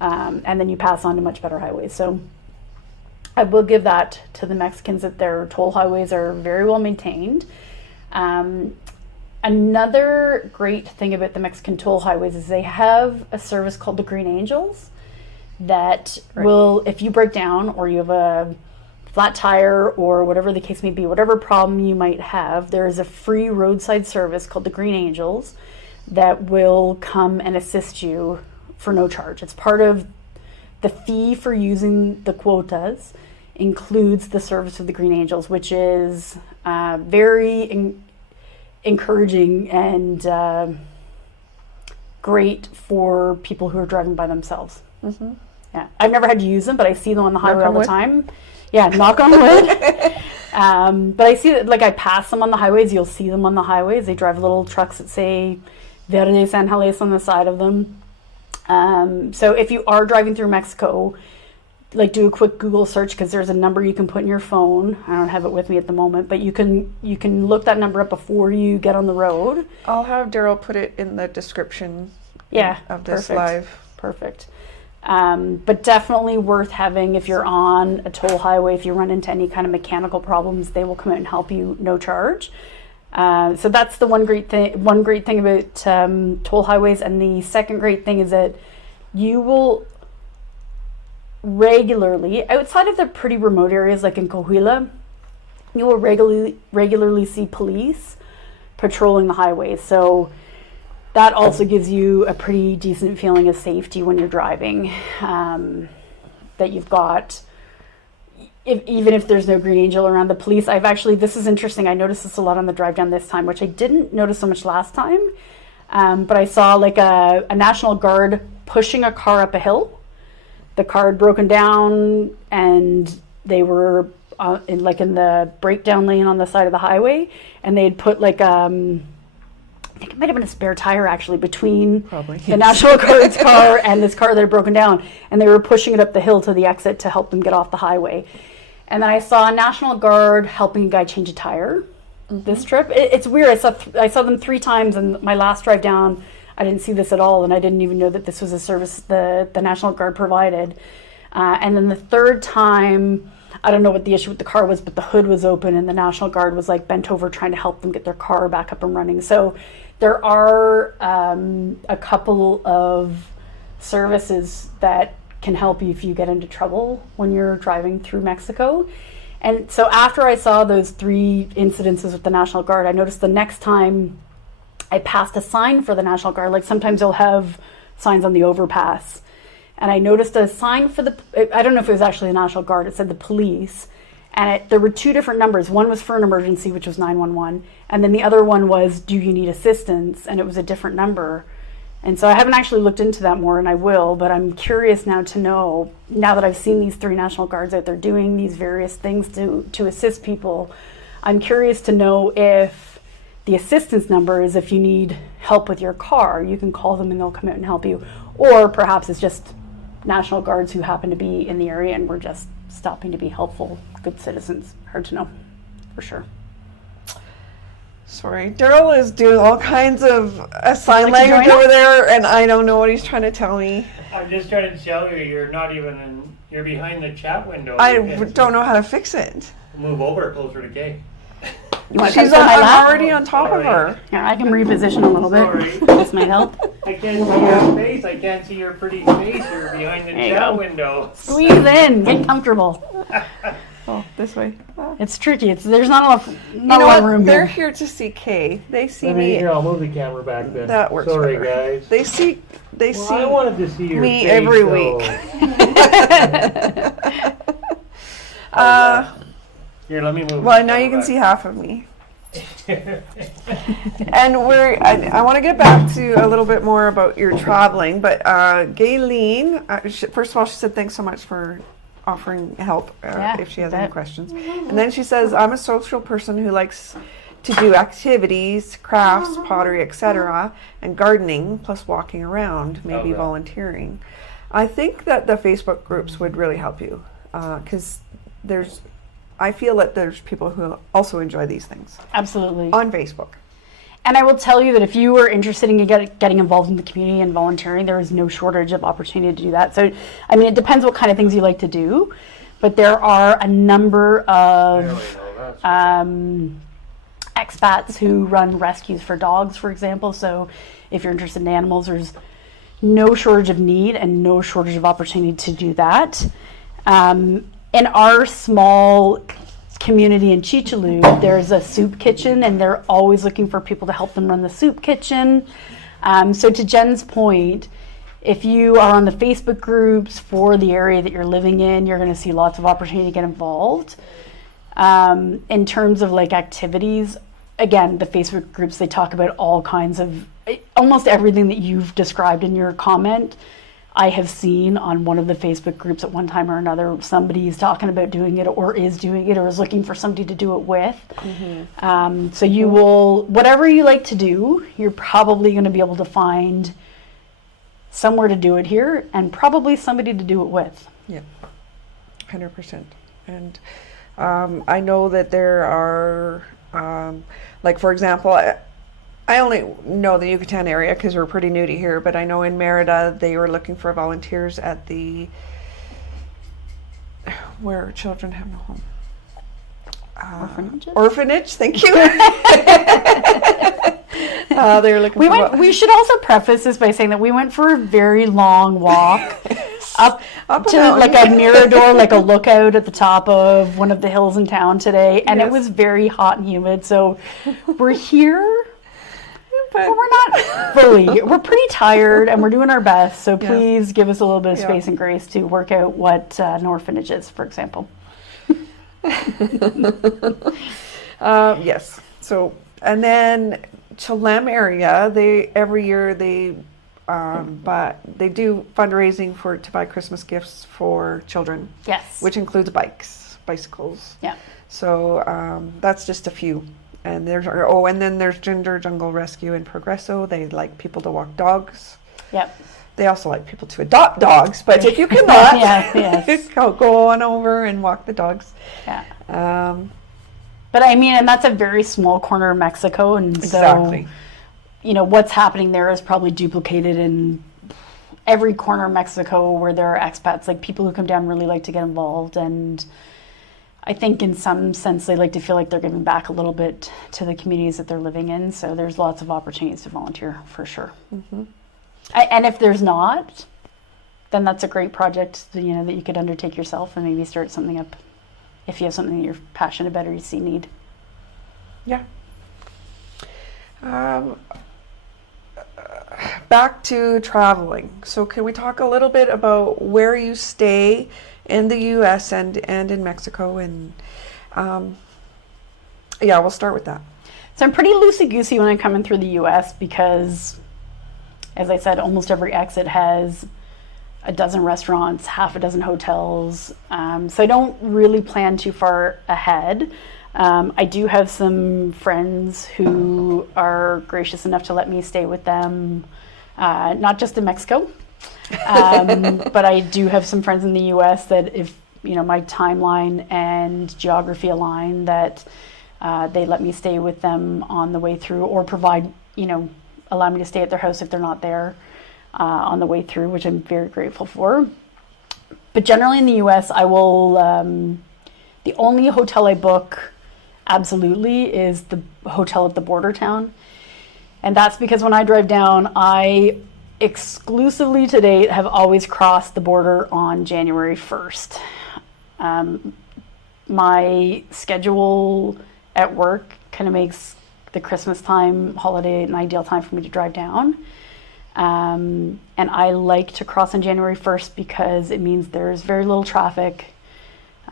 And then you pass on to much better highways. So I will give that to the Mexicans, that their toll highways are very well maintained. Another great thing about the Mexican toll highways is they have a service called the Green Angels that will, if you break down or you have a flat tire or whatever the case may be, whatever problem you might have, there is a free roadside service called the Green Angels that will come and assist you for no charge. It's part of the fee for using the quotas, includes the service of the Green Angels, which is very encouraging and great for people who are driving by themselves. Mm-hmm. Yeah, I've never had to use them, but I see them on the highway all the time. Yeah, knock on wood. But I see that, like, I pass them on the highways. You'll see them on the highways. They drive little trucks that say Verde San Jales on the side of them. So if you are driving through Mexico, like, do a quick Google search, because there's a number you can put in your phone. I don't have it with me at the moment, but you can look that number up before you get on the road. I'll have Daryl put it in the description of this perfect. live. Perfect. But definitely worth having if you're on a toll highway. If you run into any kind of mechanical problems, they will come out and help you, no charge. So that's the one great thing about toll highways. And the second great thing is that you will regularly, outside of the pretty remote areas like in Coahuila, you will regularly see police patrolling the highways. So that also gives you a pretty decent feeling of safety when you're driving, that you've got, even if there's no Green Angel around, the police. This is interesting, I noticed this a lot on the drive down this time, which I didn't notice so much last time, but I saw like a National Guard pushing a car up a hill. The car had broken down and they were in the breakdown lane on the side of the highway, and they had put like I think it might have been a spare tire actually between the National Guard's car and this car that had broken down, and they were pushing it up the hill to the exit to help them get off the highway. And then I saw a National Guard helping a guy change a tire this trip. It's weird. I saw them 3 times, and my last drive down, I didn't see this at all, and I didn't even know that this was a service the National Guard provided. And then the third time, I don't know what the issue with the car was, but the hood was open, and the National Guard was like bent over trying to help them get their car back up and running. So there are a couple of services that can help you if you get into trouble when you're driving through Mexico. And so after I saw those 3 incidences with the National Guard, I noticed the next time I passed a sign for the National Guard. Like, sometimes they'll have signs on the overpass, and I noticed a sign for I don't know if it was actually the National Guard, it said the police, and there were 2 different numbers. One was for an emergency, which was 911, and then the other one was, do you need assistance? And it was a different number. And so I haven't actually looked into that more, and I will, but I'm curious now to know, now that I've seen these 3 National Guards out there doing these various things to assist people, I'm curious to know if the assistance number is if you need help with your car, you can call them and they'll come out and help you. Or perhaps it's just National Guards who happen to be in the area and we're just stopping to be helpful, good citizens. Hard to know, for sure. Sorry, Daryl is doing all kinds of sign language over there, and I don't know what he's trying to tell me. I'm just trying to tell you, you're behind the chat window. I don't know how to fix it. Move over closer to Kay. I'm already on top of her. Yeah, I can reposition a little bit. Sorry. This might help. I can't see your face. I can't see your pretty face. You're behind the chat window. Squeeze in. Get comfortable. Oh, this way. It's tricky. There's not a lot of room They're here. here to see Kay. They see Let me. Here, I'll move the camera back then. That works. Sorry, better. guys. They see. I wanted to see your me face, every so. week. Here, let me move. Well, now you can see half of me. And I want to get back to a little bit more about your traveling, but Gayleen, first of all, she said thanks so much for offering help if she has any questions. And then she says, I'm a social person who likes to do activities, crafts, pottery, etc., and gardening, plus walking around, maybe volunteering. I think that the Facebook groups would really help you, because there's I feel that there's people who also enjoy these things Absolutely. on Facebook. And I will tell you that if you are interested in getting involved in the community and volunteering, there is no shortage of opportunity to do that. So, I mean, it depends what kind of things you like to do, but there are a number of expats who run rescues for dogs, for example. So if you're interested in animals, there's no shortage of need and no shortage of opportunity to do that. In our small community in Chicxulub, there's a soup kitchen, and they're always looking for people to help them run the soup kitchen. So to Jen's point, if you are on the Facebook groups for the area that you're living in, you're going to see lots of opportunity to get involved. In terms of like activities, again, the Facebook groups, they talk about all kinds of, almost everything that you've described in your comment. I have seen on one of the Facebook groups at one time or another, somebody is talking about doing it or is doing it or is looking for somebody to do it with. So you will, whatever you like to do, you're probably going to be able to find somewhere to do it here and probably somebody to do it with. Yeah, 100%. And I know that there are, like for example, I only know the Yucatan area because we're pretty new to here, but I know in Merida they were looking for volunteers at the where children have no home. Orphanage, thank you. They were looking We should also preface this by saying that we went for a very long walk up to like a mirador, like a lookout at the top of one of the hills in town today, and it was very hot and humid. So we're here. But we're not fully. We're pretty tired, and we're doing our best. So please give us a little bit of space and grace to work out what an orphanage is, for example. Yes. So, and then Chicxulub area, every year but they do fundraising to buy Christmas gifts for children. Yes. Which includes bicycles. Yeah. So that's just a few. And then there's Ginger Jungle Rescue in Progresso. They like people to walk dogs. Yep. They also like people to adopt dogs, but if you cannot, yes. go on over and walk the dogs. Yeah. But I mean, and that's a very small corner of Mexico, and exactly. So, what's happening there is probably duplicated in every corner of Mexico where there are expats. Like people who come down really like to get involved, and I think in some sense they like to feel like they're giving back a little bit to the communities that they're living in. So there's lots of opportunities to volunteer for sure. And if there's not, then that's a great project that you could undertake yourself and maybe start something up if you have something that you're passionate about or you see need. Yeah. Back to traveling. So can we talk a little bit about where you stay in the U.S. and in Mexico? And we'll start with that. So I'm pretty loosey-goosey when I'm coming through the U.S. because, as I said, almost every exit has a dozen restaurants, half a dozen hotels. So I don't really plan too far ahead. I do have some friends who are gracious enough to let me stay with them, not just in Mexico, but I do have some friends in the U.S. that if my timeline and geography align, that they let me stay with them on the way through, or provide, allow me to stay at their house if they're not there on the way through, which I'm very grateful for. But generally in the U.S., I will, the only hotel I book absolutely is the hotel at the border town. And that's because when I drive down, I exclusively to date have always crossed the border on January 1st. My schedule at work kind of makes the Christmas time holiday an ideal time for me to drive down. And I like to cross on January 1st because it means there's very little traffic,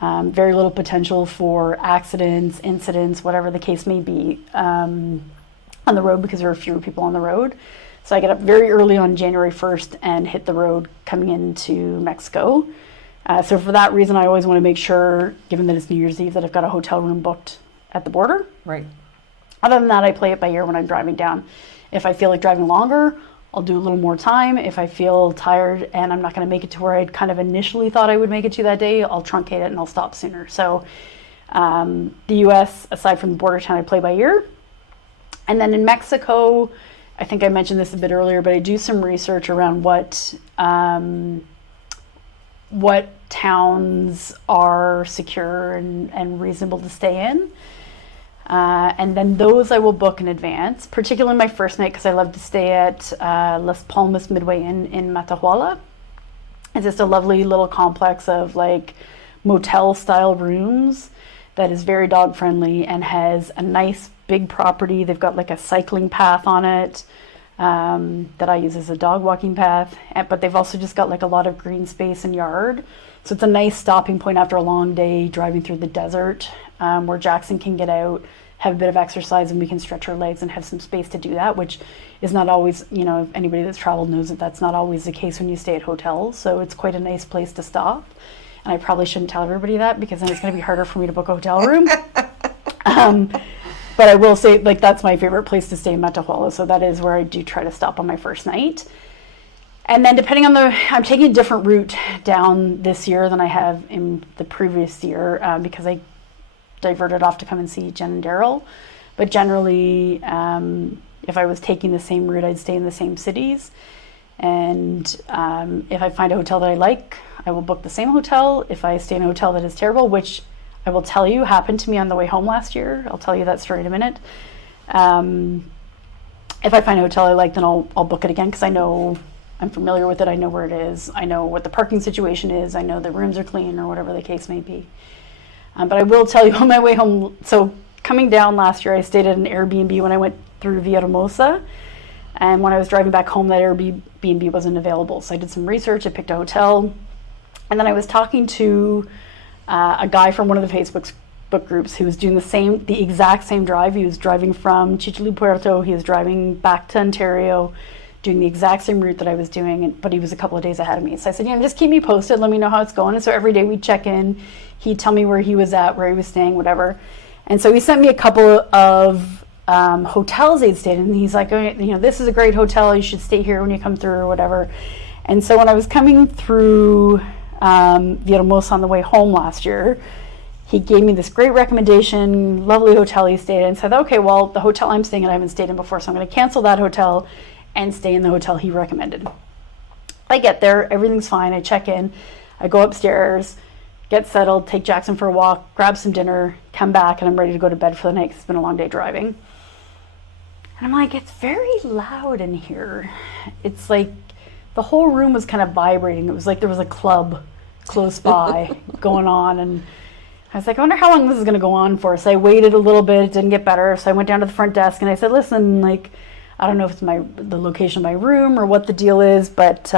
very little potential for accidents, incidents, whatever the case may be, on the road, because there are fewer people on the road. So I get up very early on January 1st and hit the road coming into Mexico. So for that reason, I always want to make sure, given that it's New Year's Eve, that I've got a hotel room booked at the border. Right. Other than that, I play it by ear when I'm driving down. If I feel like driving longer, I'll do a little more time. If I feel tired and I'm not going to make it to where I'd kind of initially thought I would make it to that day, I'll truncate it and I'll stop sooner. So The US, aside from the border town, I play by ear. And then in Mexico, I think I mentioned this a bit earlier, but I do some research around what towns are secure and reasonable to stay in. And then those I will book in advance, particularly my first night, because I love to stay at Las Palmas Midway Inn in Matahuala. It's just a lovely little complex of like motel style rooms that is very dog friendly and has a nice big property. They've got like a cycling path on it that I use as a dog walking path, but they've also just got like a lot of green space and yard. So it's a nice stopping point after a long day driving through the desert, where Jackson can get out, have a bit of exercise, and we can stretch our legs and have some space to do that, which is not always, if anybody that's traveled knows that that's not always the case when you stay at hotels. So it's quite a nice place to stop. And I probably shouldn't tell everybody that, because then it's going to be harder for me to book a hotel room. But I will say, like, that's my favorite place to stay in Matahuala. So that is where I do try to stop on my first night. And then depending on I'm taking a different route down this year than I have in the previous year, because I diverted off to come and see Jen and Daryl. But generally, if I was taking the same route, I'd stay in the same cities. And if I find a hotel that I like, I will book the same hotel. If I stay in a hotel that is terrible, which I will tell you happened to me on the way home last year, I'll tell you that story in a minute. If I find a hotel I like, then I'll book it again, because I know I'm familiar with it. I know where it is. I know what the parking situation is. I know the rooms are clean, or whatever the case may be. But I will tell you on my way home, so coming down last year, I stayed at an Airbnb when I went through Villahermosa. And when I was driving back home, that Airbnb wasn't available. So I did some research, I picked a hotel. And then I was talking to a guy from one of the Facebook book groups who was doing the exact same drive. He was driving from Chicxulub, Puerto. He was driving back to Ontario, doing the exact same route that I was doing, but he was a couple of days ahead of me. So I said, just keep me posted. Let me know how it's going. And so every day we'd check in. He'd tell me where he was at, where he was staying, whatever. And so he sent me a couple of hotels they'd stayed in. And he's like, this is a great hotel. You should stay here when you come through, or whatever. And so when I was coming through Villahermosa on the way home last year, he gave me this great recommendation, lovely hotel he stayed in, and said, okay, well, the hotel I'm staying in I haven't stayed in before, so I'm going to cancel that hotel and stay in the hotel he recommended. I get there, everything's fine, I check in, I go upstairs, get settled, take Jackson for a walk, grab some dinner, come back, and I'm ready to go to bed for the night because it's been a long day driving. And I'm like, it's very loud in here. It's like the whole room was kind of vibrating. It was like there was a club close by going on, and I was like, I wonder how long this is going to go on for. So I waited a little bit, it didn't get better. So I went down to the front desk and I said, listen, like, I don't know if it's the location of my room or what the deal is, but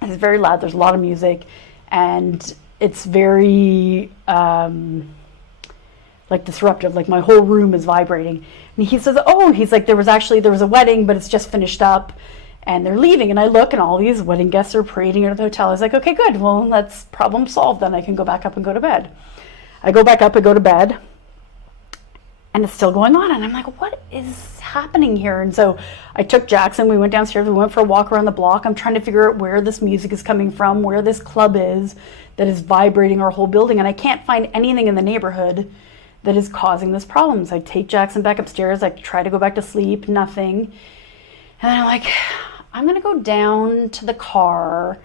it's very loud. There's a lot of music, and it's very like disruptive. Like my whole room is vibrating. And he says, he's like, there was a wedding, but it's just finished up and they're leaving. And I look, and all these wedding guests are parading out of the hotel. I was like, okay, good. Well, that's problem solved. Then I can go back up and go to bed. I go back up, I go to bed, and it's still going on. And I'm like, what is happening here? And so I took Jackson, we went downstairs, we went for a walk around the block. I'm trying to figure out where this music is coming from, where this club is that is vibrating our whole building. And I can't find anything in the neighborhood that is causing this problem. So I take Jackson back upstairs, I try to go back to sleep, nothing. And then I'm like, I'm gonna go down to the car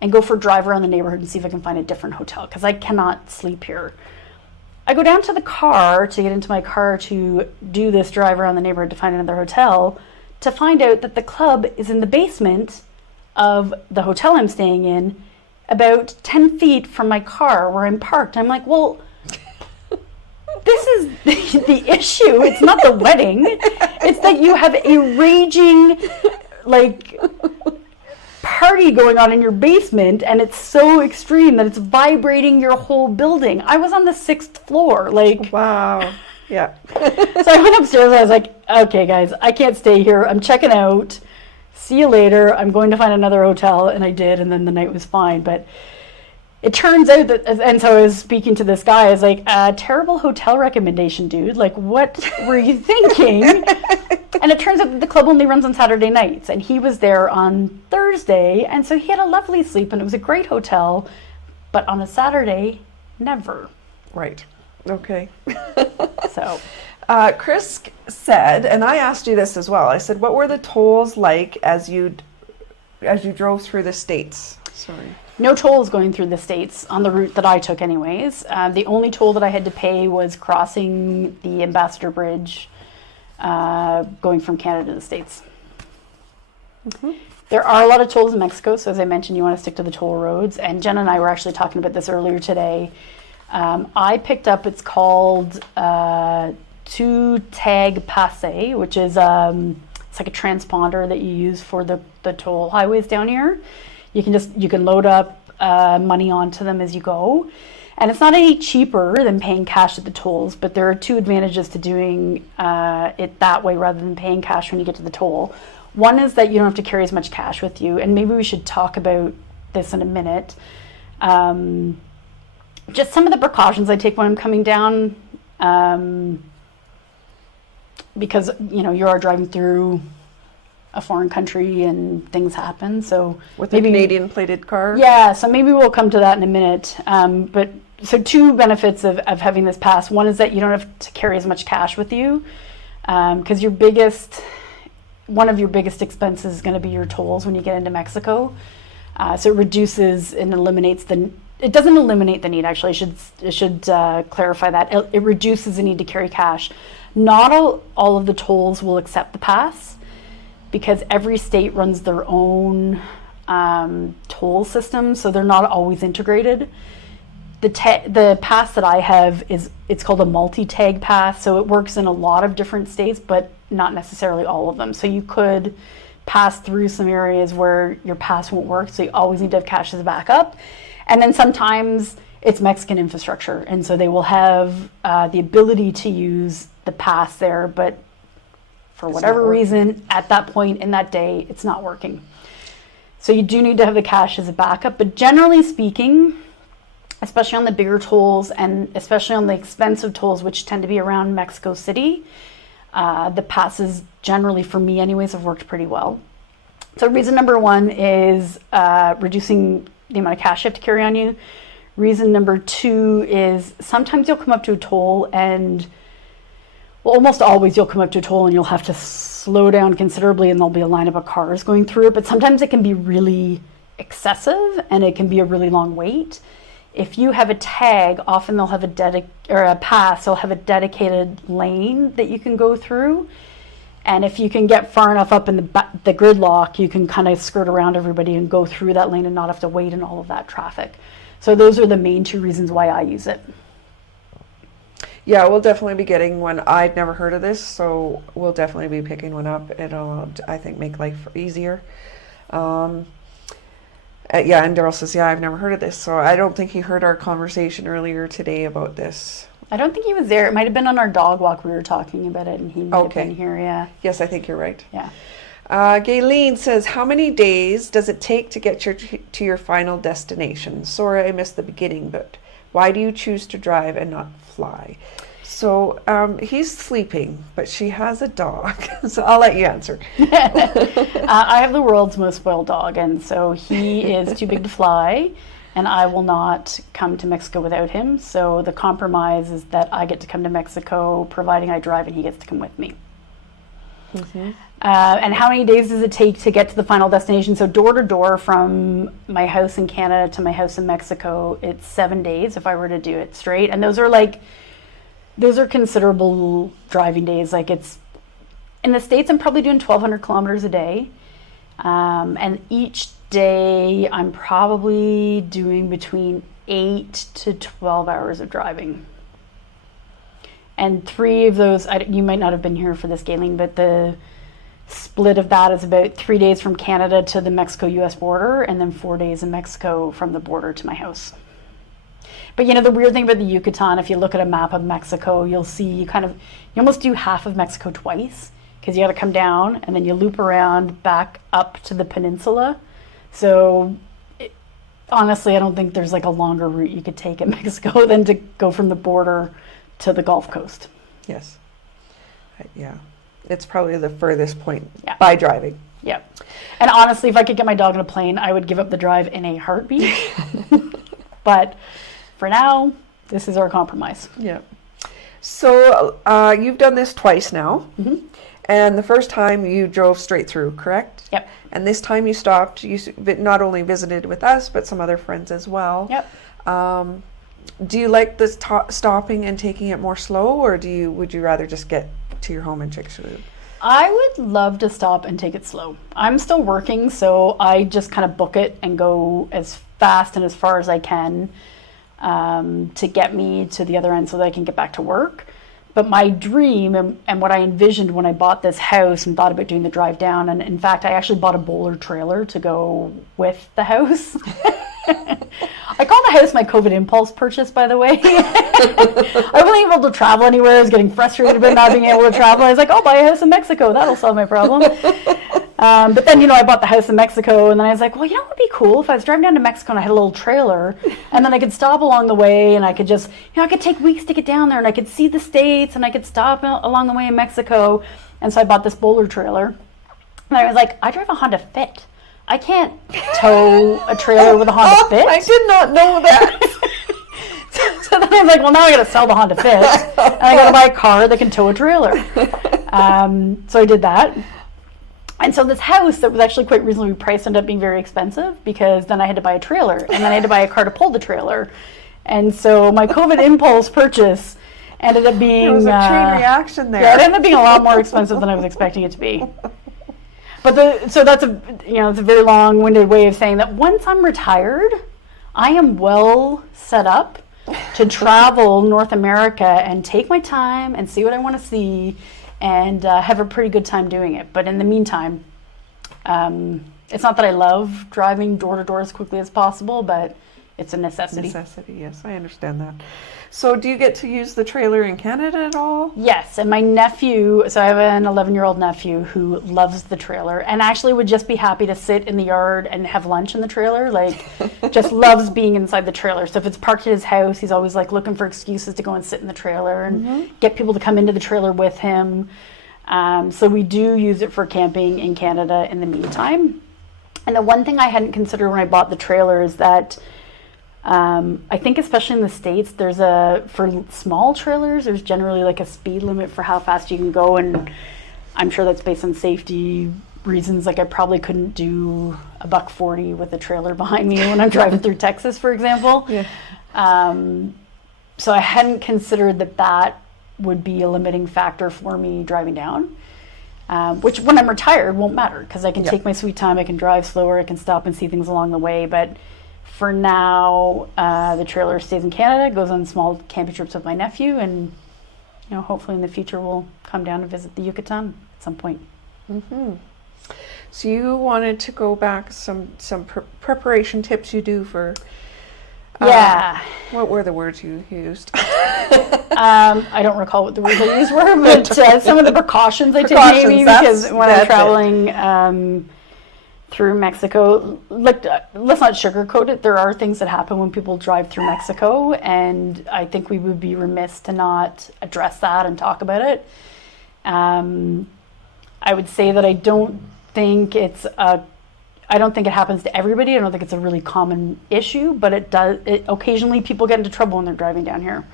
and go for a drive around the neighborhood and see if I can find a different hotel, because I cannot sleep here. I go down to the car to get into my car to do this drive around the neighborhood to find another hotel, to find out that the club is in the basement of the hotel I'm staying in, about 10 feet from my car where I'm parked. I'm like, well, this is the issue. It's not the wedding. It's that you have a raging, like, party going on in your basement, and it's so extreme that it's vibrating your whole building. I was on the 6th floor, like. Wow. Yeah. So I went upstairs and I was like, okay, guys, I can't stay here. I'm checking out. See you later. I'm going to find another hotel. And I did, and then the night was fine. But it turns out that, and so I was speaking to this guy, I was like, terrible hotel recommendation, dude. Like, what were you thinking? And it turns out that the club only runs on Saturday nights, and he was there on Thursday, and so he had a lovely sleep, and it was a great hotel, but on a Saturday, never. Right. Okay. So Chris said, and I asked you this as well. I said, what were the tolls like as you drove through the States? Sorry. no tolls going through the States on the route that I took anyways. The only toll that I had to pay was crossing the Ambassador Bridge going from Canada to the States. Mm-hmm. There are a lot of tolls in Mexico, so as I mentioned, you want to stick to the toll roads. And Jen and I were actually talking about this earlier today. I picked up, it's called two tag passe, which is it's like a transponder that you use for the toll highways down here. You can load up money onto them as you go, and it's not any cheaper than paying cash at the tolls. But there are two advantages to doing it that way rather than paying cash when you get to the toll. One is that you don't have to carry as much cash with you, and maybe we should talk about this in a minute. Just some of the precautions I take when I'm coming down, because you are driving through a foreign country and things happen. So with a Canadian plated car. Yeah, so maybe we'll come to that in a minute. But so two benefits of having this pass. One is that you don't have to carry as much cash with you, because one of your biggest expenses is going to be your tolls when you get into Mexico. So it reduces and eliminates it doesn't eliminate the need, actually. I should clarify that. It reduces the need to carry cash. Not all of the tolls will accept the pass, because every state runs their own toll system, so they're not always integrated. The pass that I have it's called a multi-tag pass, so it works in a lot of different states, but not necessarily all of them. So you could pass through some areas where your pass won't work, so you always need to have cash as a backup. And then sometimes it's Mexican infrastructure, and so they will have the ability to use the pass there, but for whatever reason, at that point in that day, it's not working. So you do need to have the cash as a backup, but generally speaking, especially on the bigger tolls and especially on the expensive tolls, which tend to be around Mexico City, the passes generally, for me anyways, have worked pretty well. So reason number one is reducing the amount of cash you have to carry on you. Reason number two is sometimes you'll come up to a toll and, well, almost always you'll come up to a toll and you'll have to slow down considerably and there'll be a lineup of cars going through it. But sometimes it can be really excessive and it can be a really long wait. If you have a tag, often they'll have a pass, they'll have a dedicated lane that you can go through. And if you can get far enough up in the gridlock, you can kind of skirt around everybody and go through that lane and not have to wait in all of that traffic. So those are the main two reasons why I use it. Yeah, we'll definitely be getting one. I'd never heard of this, so we'll definitely be picking one up. It'll, I think, make life easier. And Daryl says, yeah, I've never heard of this. So I don't think he heard our conversation earlier today about this. I don't think he was there. It might have been on our dog walk we were talking about it, and he might have been here, yeah. Yes, I think you're right. Yeah. Gayleen says, how many days does it take to get to your final destination? Sorry, I missed the beginning, but why do you choose to drive and not fly? So he's sleeping, but she has a dog. So I'll let you answer. I have the world's most spoiled dog, and so he is too big to fly, and I will not come to Mexico without him. So the compromise is that I get to come to Mexico, providing I drive, and he gets to come with me. Mm-hmm. And how many days does it take to get to the final destination? So door to door from my house in Canada to my house in Mexico, it's 7 days if I were to do it straight. And those are considerable driving days. Like, it's in the States, I'm probably doing 1,200 kilometers a day. And each day I'm probably doing between 8 to 12 hours of driving. And 3 of those, you might not have been here for this, Gayleen, but the split of that is about 3 days from Canada to the Mexico-US border, and then 4 days in Mexico from the border to my house. But the weird thing about the Yucatan, if you look at a map of Mexico, you'll see you almost do half of Mexico twice, because you got to come down and then you loop around back up to the peninsula. So honestly, I don't think there's like a longer route you could take in Mexico than to go from the border to the Gulf Coast. Yes. Yeah. It's probably the furthest point by driving. Yeah. And honestly, if I could get my dog on a plane, I would give up the drive in a heartbeat. But for now, this is our compromise. Yeah. So you've done this twice now. Mm-hmm. And the first time you drove straight through, correct? Yep. And this time you stopped. You not only visited with us, but some other friends as well. Yep. Do you like this stopping and taking it more slow, or would you rather just get to your home in Chicxulub? I would love to stop and take it slow. I'm still working, so I just kind of book it and go as fast and as far as I can to get me to the other end so that I can get back to work. But my dream and what I envisioned when I bought this house and thought about doing the drive down, and in fact, I actually bought a bowler trailer to go with the house. I call the house my COVID impulse purchase, by the way. I wasn't able to travel anywhere. I was getting frustrated about not being able to travel. I was like, I'll buy a house in Mexico. That'll solve my problem. But then, I bought the house in Mexico, and then I was like, well, what would be cool if I was driving down to Mexico and I had a little trailer, and then I could stop along the way, and I could just, I could take weeks to get down there, and I could see the States, and I could stop along the way in Mexico. And so I bought this bowler trailer, and I was like, I drive a Honda Fit. I can't tow a trailer with a Honda Fit. I did not know that. So then I was like, well, now I got to sell the Honda Fit, and I got to buy a car that can tow a trailer. So I did that. And so this house that was actually quite reasonably priced ended up being very expensive, because then I had to buy a trailer, and then I had to buy a car to pull the trailer. And so my COVID impulse purchase ended up being... There was a chain reaction there. Yeah, it ended up being a lot more expensive than I was expecting it to be. But so that's it's a very long-winded way of saying that once I'm retired, I am well set up to travel North America and take my time and see what I want to see, and have a pretty good time doing it. But in the meantime, it's not that I love driving door to door as quickly as possible, but it's a necessity. Necessity, yes, I understand that. So do you get to use the trailer in Canada at all? Yes, and my nephew, so I have an 11-year-old nephew who loves the trailer and actually would just be happy to sit in the yard and have lunch in the trailer, just loves being inside the trailer. So if it's parked at his house, he's always looking for excuses to go and sit in the trailer and get people to come into the trailer with him. So we do use it for camping in Canada in the meantime. And the one thing I hadn't considered when I bought the trailer is that I think especially in the States, for small trailers, there's generally a speed limit for how fast you can go, and I'm sure that's based on safety reasons. I probably couldn't do a $140 with a trailer behind me when I'm driving through Texas, for example. Yeah. So I hadn't considered that would be a limiting factor for me driving down, which when I'm retired won't matter, because I can take my sweet time, I can drive slower, I can stop and see things along the way. But for now, the trailer stays in Canada, goes on small camping trips with my nephew, and hopefully in the future we'll come down and visit the Yucatan at some point. Mm-hmm. So you wanted to go back some preparation tips you do for... what were the words you used? I don't recall what the words I used were, but some of the precautions I take maybe, because when I'm traveling... through Mexico, let's not sugarcoat it. There are things that happen when people drive through Mexico, and I think we would be remiss to not address that and talk about it. I would say that I don't think it happens to everybody. I don't think it's a really common issue, but it does. Occasionally, people get into trouble when they're driving down here.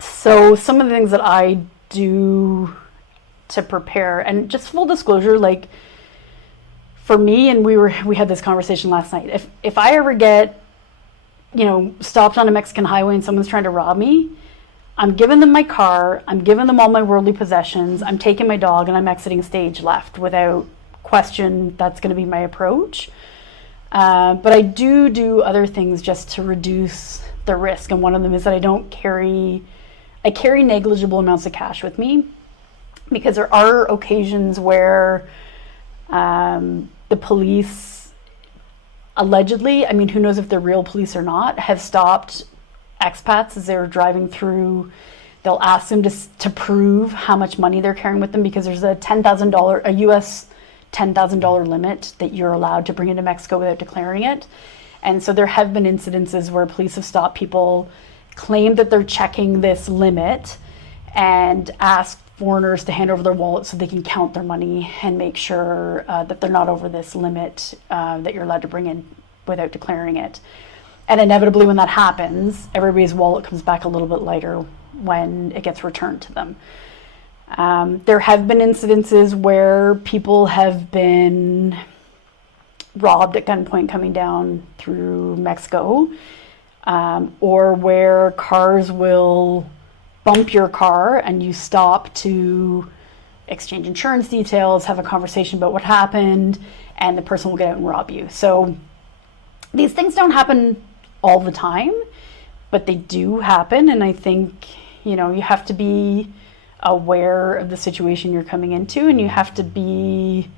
So some of the things that I do to prepare, and just full disclosure, for me, and we had this conversation last night, if I ever get stopped on a Mexican highway and someone's trying to rob me, I'm giving them my car, I'm giving them all my worldly possessions, I'm taking my dog, and I'm exiting stage left without question. That's going to be my approach. But I do other things just to reduce the risk, and one of them is that I carry negligible amounts of cash with me, because there are occasions where the police allegedly, who knows if they're real police or not, have stopped expats as they're driving through. They'll ask them to prove how much money they're carrying with them, because there's a US $10,000 limit that you're allowed to bring into Mexico without declaring it. And so there have been incidences where police have stopped people, claim that they're checking this limit, and ask foreigners to hand over their wallet so they can count their money and make sure that they're not over this limit that you're allowed to bring in without declaring it. And inevitably when that happens, everybody's wallet comes back a little bit lighter when it gets returned to them. There have been incidences where people have been robbed at gunpoint coming down through Mexico, or where cars will bump your car and you stop to exchange insurance details, have a conversation about what happened, and the person will get out and rob you. So these things don't happen all the time, but they do happen. And I think, you have to be aware of the situation you're coming into, and you have to be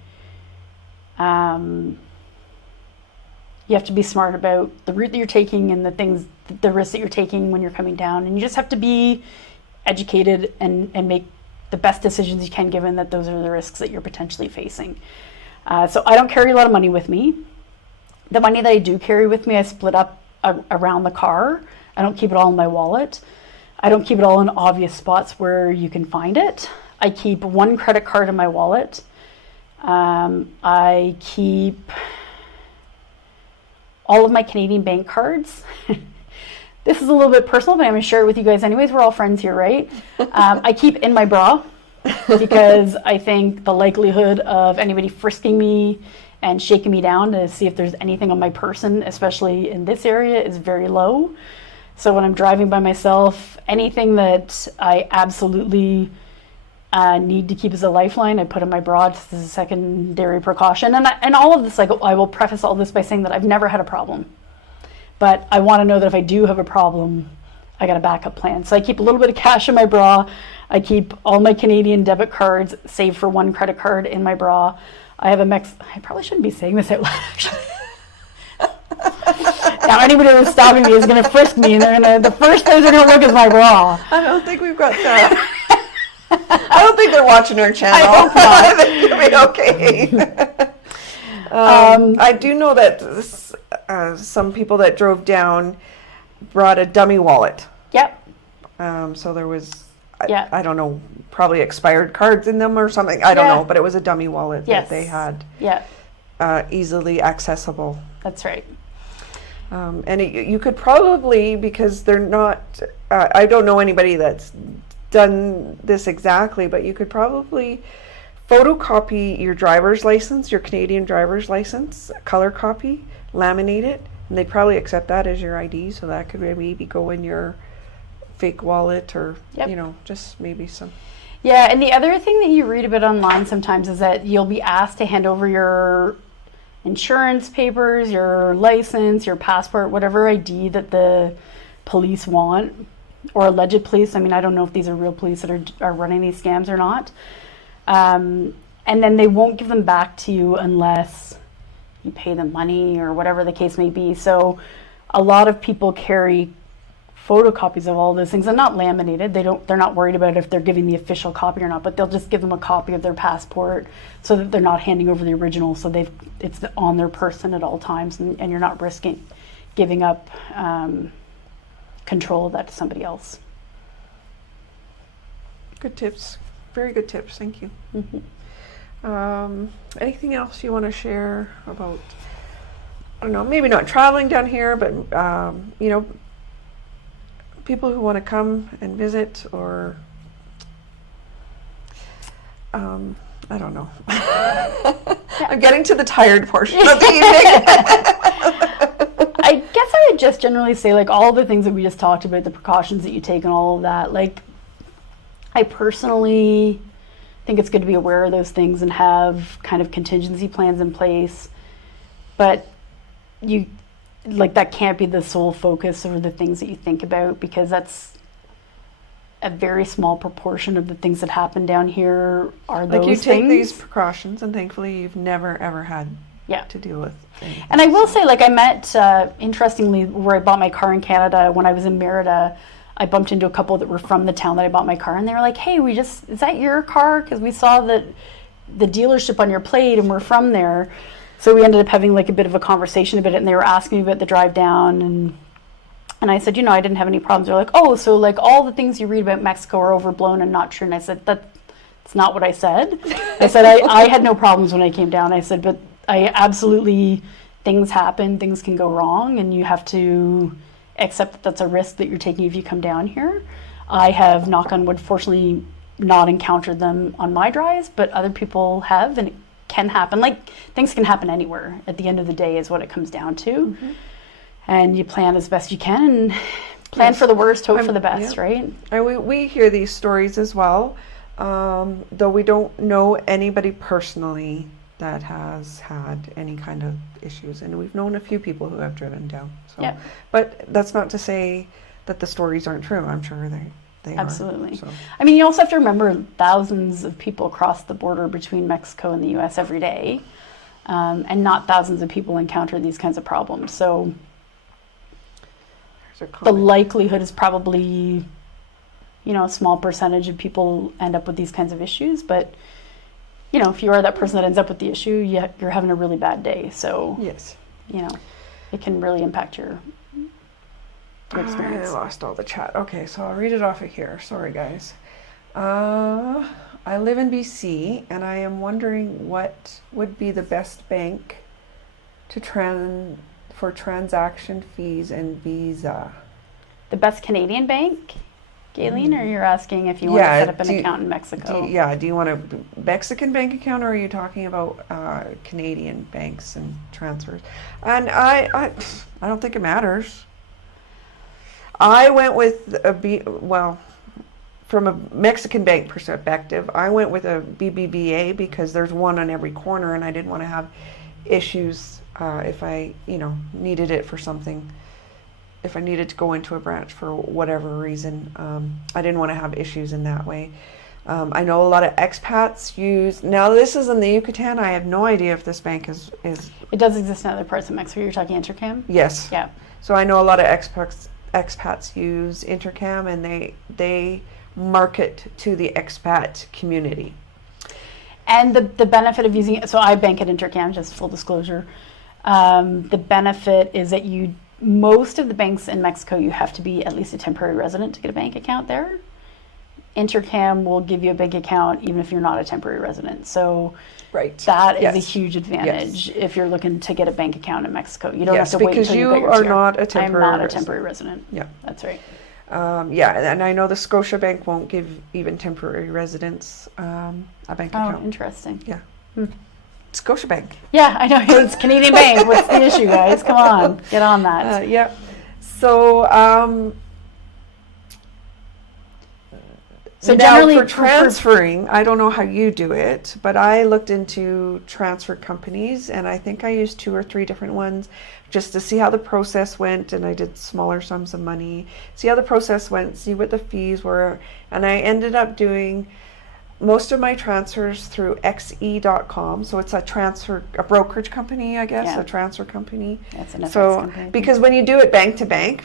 smart about the route that you're taking and the risks that you're taking when you're coming down. And you just have to be educated and make the best decisions you can, given that those are the risks that you're potentially facing. So I don't carry a lot of money with me. The money that I do carry with me, I split up around the car. I don't keep it all in my wallet. I don't keep it all in obvious spots where you can find it. I keep one credit card in my wallet. I keep all of my Canadian bank cards. This is a little bit personal, but I'm going to share it with you guys anyways. We're all friends here, right? I keep in my bra because I think the likelihood of anybody frisking me and shaking me down to see if there's anything on my person, especially in this area, is very low. So when I'm driving by myself, anything that I absolutely need to keep as a lifeline, I put in my bra just as a secondary precaution. And all of this, I will preface all this by saying that I've never had a problem. But I want to know that if I do have a problem, I got a backup plan. So I keep a little bit of cash in my bra. I keep all my Canadian debit cards, save for one credit card, in my bra. I have I probably shouldn't be saying this out loud, actually. Now anybody who's stopping me is going to frisk me, and the first place they're going to look is my bra. I don't think we've got that. I don't think they're watching our channel. I hope not. I think it'll be okay. I do know that some people that drove down brought a dummy wallet. Yep. So there was, Yeah. I don't know, probably expired cards in them or something. I don't know, but it was a dummy wallet that they had. Yeah. Easily accessible. That's right. And you could probably, because they're not, I don't know anybody that's done this exactly, but you could probably photocopy your driver's license, your Canadian driver's license, color copy, laminate it, and they'd probably accept that as your ID, so that could maybe go in your fake wallet or, just maybe some. Yeah, and the other thing that you read about online sometimes is that you'll be asked to hand over your insurance papers, your license, your passport, whatever ID that the police want, or alleged police. I mean, I don't know if these are real police that are running these scams or not. And then they won't give them back to you unless you pay them money or whatever the case may be. So a lot of people carry photocopies of all those things, and not laminated. They're not worried about if they're giving the official copy or not, but they'll just give them a copy of their passport so that they're not handing over the original. So it's on their person at all times, and you're not risking giving up control of that to somebody else. Good tips. Very good tips. Thank you. Mm-hmm. Anything else you want to share about, I don't know, maybe not traveling down here, but, people who want to come and visit, or, I don't know. I'm getting to the tired portion of the evening. I guess I would just generally say, all the things that we just talked about, the precautions that you take and all of that, I personally think it's good to be aware of those things and have kind of contingency plans in place, but that can't be the sole focus or the things that you think about, because that's a very small proportion of the things that happen down here are those you take things. these precautions, and thankfully you've never ever had to deal with anything. And I will say, I met, interestingly, where I bought my car in Canada, when I was in Merida, I bumped into a couple that were from the town that I bought my car, and they were like, hey, is that your car? Because we saw that the dealership on your plate and we're from there. So we ended up having a bit of a conversation about it, and they were asking me about the drive down, and I said, I didn't have any problems. They're like, oh, so all the things you read about Mexico are overblown and not true. And I said, that's not what I said. I said, I had no problems when I came down. I said, but I absolutely things happen, things can go wrong, and you have to accept that that's a risk that you're taking if you come down here. I have, knock on wood, fortunately not encountered them on my drives, but other people have, and it can happen. Like, things can happen anywhere. At the end of the day is what it comes down to. And you plan as best you can, and plan for the worst, hope for the best, right? And we hear these stories as well, though we don't know anybody personally that has had any kind of issues, and we've known a few people who have driven down. So, but that's not to say that the stories aren't true. I'm sure they Absolutely. are. So. I mean, you also have to remember thousands of people cross the border between Mexico and the U.S. every day, and not thousands of people encounter these kinds of problems. So the likelihood is probably, a small percentage of people end up with these kinds of issues. But, if you are that person that ends up with the issue, you're having a really bad day. So, yes, it can really impact your experience. I lost all the chat. Okay, so I'll read it off of here. Sorry, guys. I live in BC, and I am wondering what would be the best bank for transaction fees and visa. The best Canadian bank, Gayleen, or you're asking if you want to set up an account in Mexico? Do you want a Mexican bank account, or are you talking about Canadian banks and transfers? And I don't think it matters. I went with from a Mexican bank perspective, I went with a BBVA because there's one on every corner, and I didn't want to have issues if I, needed it for something. If I needed to go into a branch for whatever reason, I didn't want to have issues in that way. I know a lot of expats use, now this is in the Yucatan, I have no idea if this bank is. It does exist in other parts of Mexico. You're talking Intercam? Yes. Yeah. So I know a lot of expats use Intercam, and they market to the expat community. And the benefit of using it, so I bank at Intercam, just full disclosure. The benefit is that most of the banks in Mexico, you have to be at least a temporary resident to get a bank account there. Intercam will give you a bank account even if you're not a temporary resident. So that is a huge advantage if you're looking to get a bank account in Mexico. You don't have to wait until you get yours. Because you are not a temporary resident. I'm not a temporary resident. Yeah. That's right. And I know the Scotiabank won't give even temporary residents a bank account. Oh, interesting. Yeah. Scotiabank. Yeah, I know. It's Canadian Bank. What's the issue, guys? Come on. Get on that. So generally for transferring, I don't know how you do it, but I looked into transfer companies, and I think I used 2 or 3 different ones just to see how the process went, and I did smaller sums of money, see how the process went, see what the fees were, and I ended up doing most of my transfers through xe.com. So it's a brokerage company, I guess, a transfer company. That's an FX company. Because when you do it bank to bank,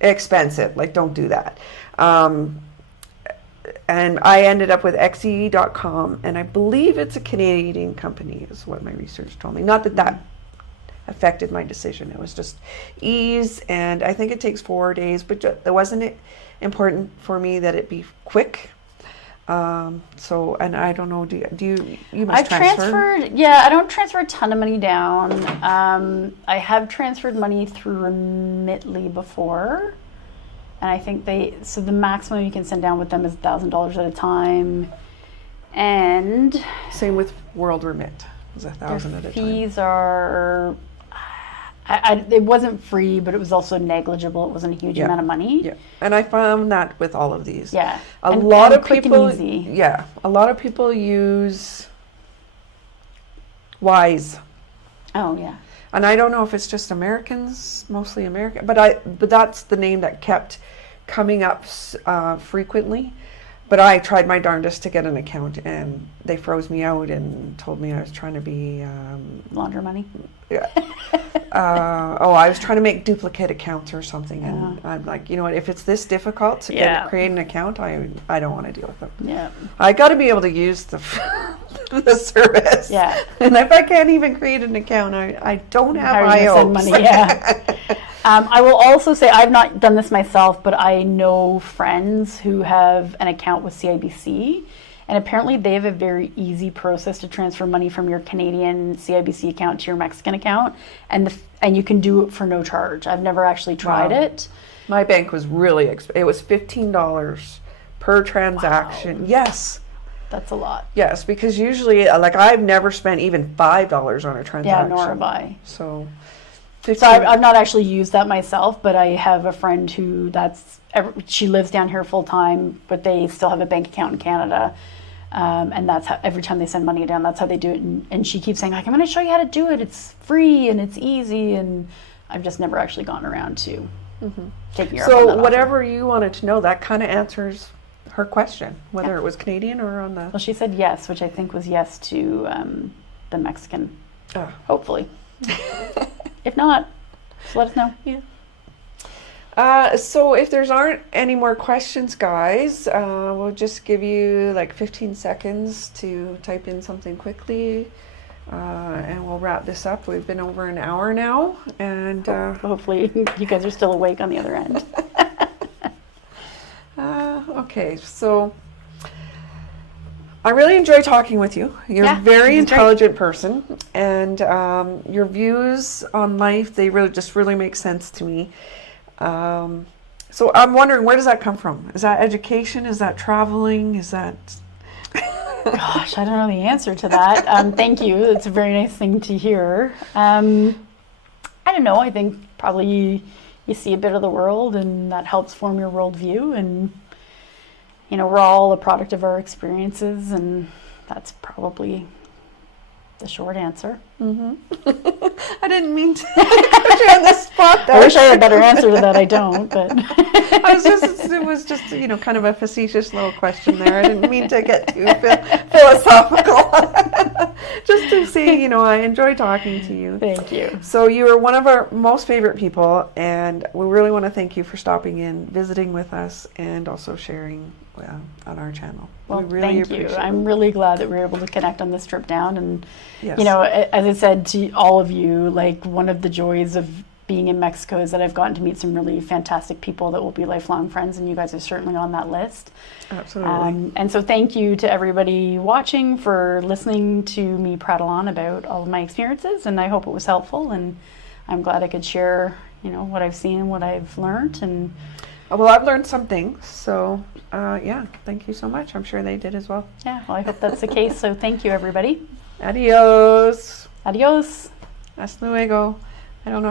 expensive, like don't do that. And I ended up with xe.com, and I believe it's a Canadian company is what my research told me. Not that affected my decision. It was just ease, and I think it takes 4 days, but it wasn't important for me that it be quick. And I don't know, you must transfer? I don't transfer a ton of money down. I have transferred money through Remitly before. And I think the maximum you can send down with them is $1,000 at a time. And same with World Remit. It was $1,000 at a time. Fees are, it wasn't free, but it was also negligible. It wasn't a huge amount of money. Yeah, and I found that with all of these. Yeah, a lot of quick people. And easy. Yeah, a lot of people use Wise. Oh yeah. And I don't know if it's just Americans, mostly American, but that's the name that kept coming up frequently. But I tried my darndest to get an account, and they froze me out and told me I was trying to be launder money. Yeah. I was trying to make duplicate accounts or something, and I'm like, you know what? If it's this difficult to create an account, I don't want to deal with it. Yeah. I got to be able to use the service. Yeah. And if I can't even create an account, I don't have my own money. Yeah. I will also say I've not done this myself, but I know friends who have an account with CIBC, And apparently they have a very easy process to transfer money from your Canadian CIBC account to your Mexican account. And you can do it for no charge. I've never actually tried it. My bank was really it was $15 per transaction. Wow. Yes. That's a lot. Yes, because usually, like, I've never spent even $5 on a transaction. Yeah, nor have I. So I've not actually used that myself, but I have a friend who she lives down here full time, but they still have a bank account in Canada. And that's how, every time they send money down, that's how they do it. And she keeps saying, like, I'm going to show you how to do it. It's free and it's easy. And I've just never actually gotten around to taking her up on that offer. Whatever you wanted to know, that kind of answers her question, whether it was Canadian or on the... Well, she said yes, which I think was yes to the Mexican, hopefully. If not, just let us know. Yeah. So if there's aren't any more questions, guys, we'll just give you like 15 seconds to type in something quickly, and we'll wrap this up. We've been over an hour now, and hopefully you guys are still awake on the other end. Okay, so I really enjoy talking with you. You're a very intelligent person, and your views on life, they really make sense to me. So I'm wondering, where does that come from? Is that education? Is that traveling? Is that... Gosh, I don't know the answer to that. Thank you. It's a very nice thing to hear. I don't know. I think probably you see a bit of the world, and that helps form your worldview. And, you know, we're all a product of our experiences, and that's probably the short answer. I didn't mean to put you on the spot there. I wish I had a better answer to that. I don't, but it was just kind of a facetious little question there. I didn't mean to get too philosophical. Just to say, I enjoy talking to you. Thank you. So you are one of our most favorite people, and we really want to thank you for stopping in, visiting with us, and also sharing on our channel. Well, we really thank you. appreciate I'm really glad that we were able to connect on this trip down. And, yes. As I said to all of you, like, one of the joys of being in Mexico is that I've gotten to meet some really fantastic people that will be lifelong friends, and you guys are certainly on that list. Absolutely. And so thank you to everybody watching for listening to me prattle on about all of my experiences, and I hope it was helpful, and I'm glad I could share, what I've seen and what I've learned. And well, I've learned some things, so thank you so much. I'm sure they did as well. Yeah, well, I hope that's the case. So thank you, everybody. Adios. Adios. Hasta luego. I don't know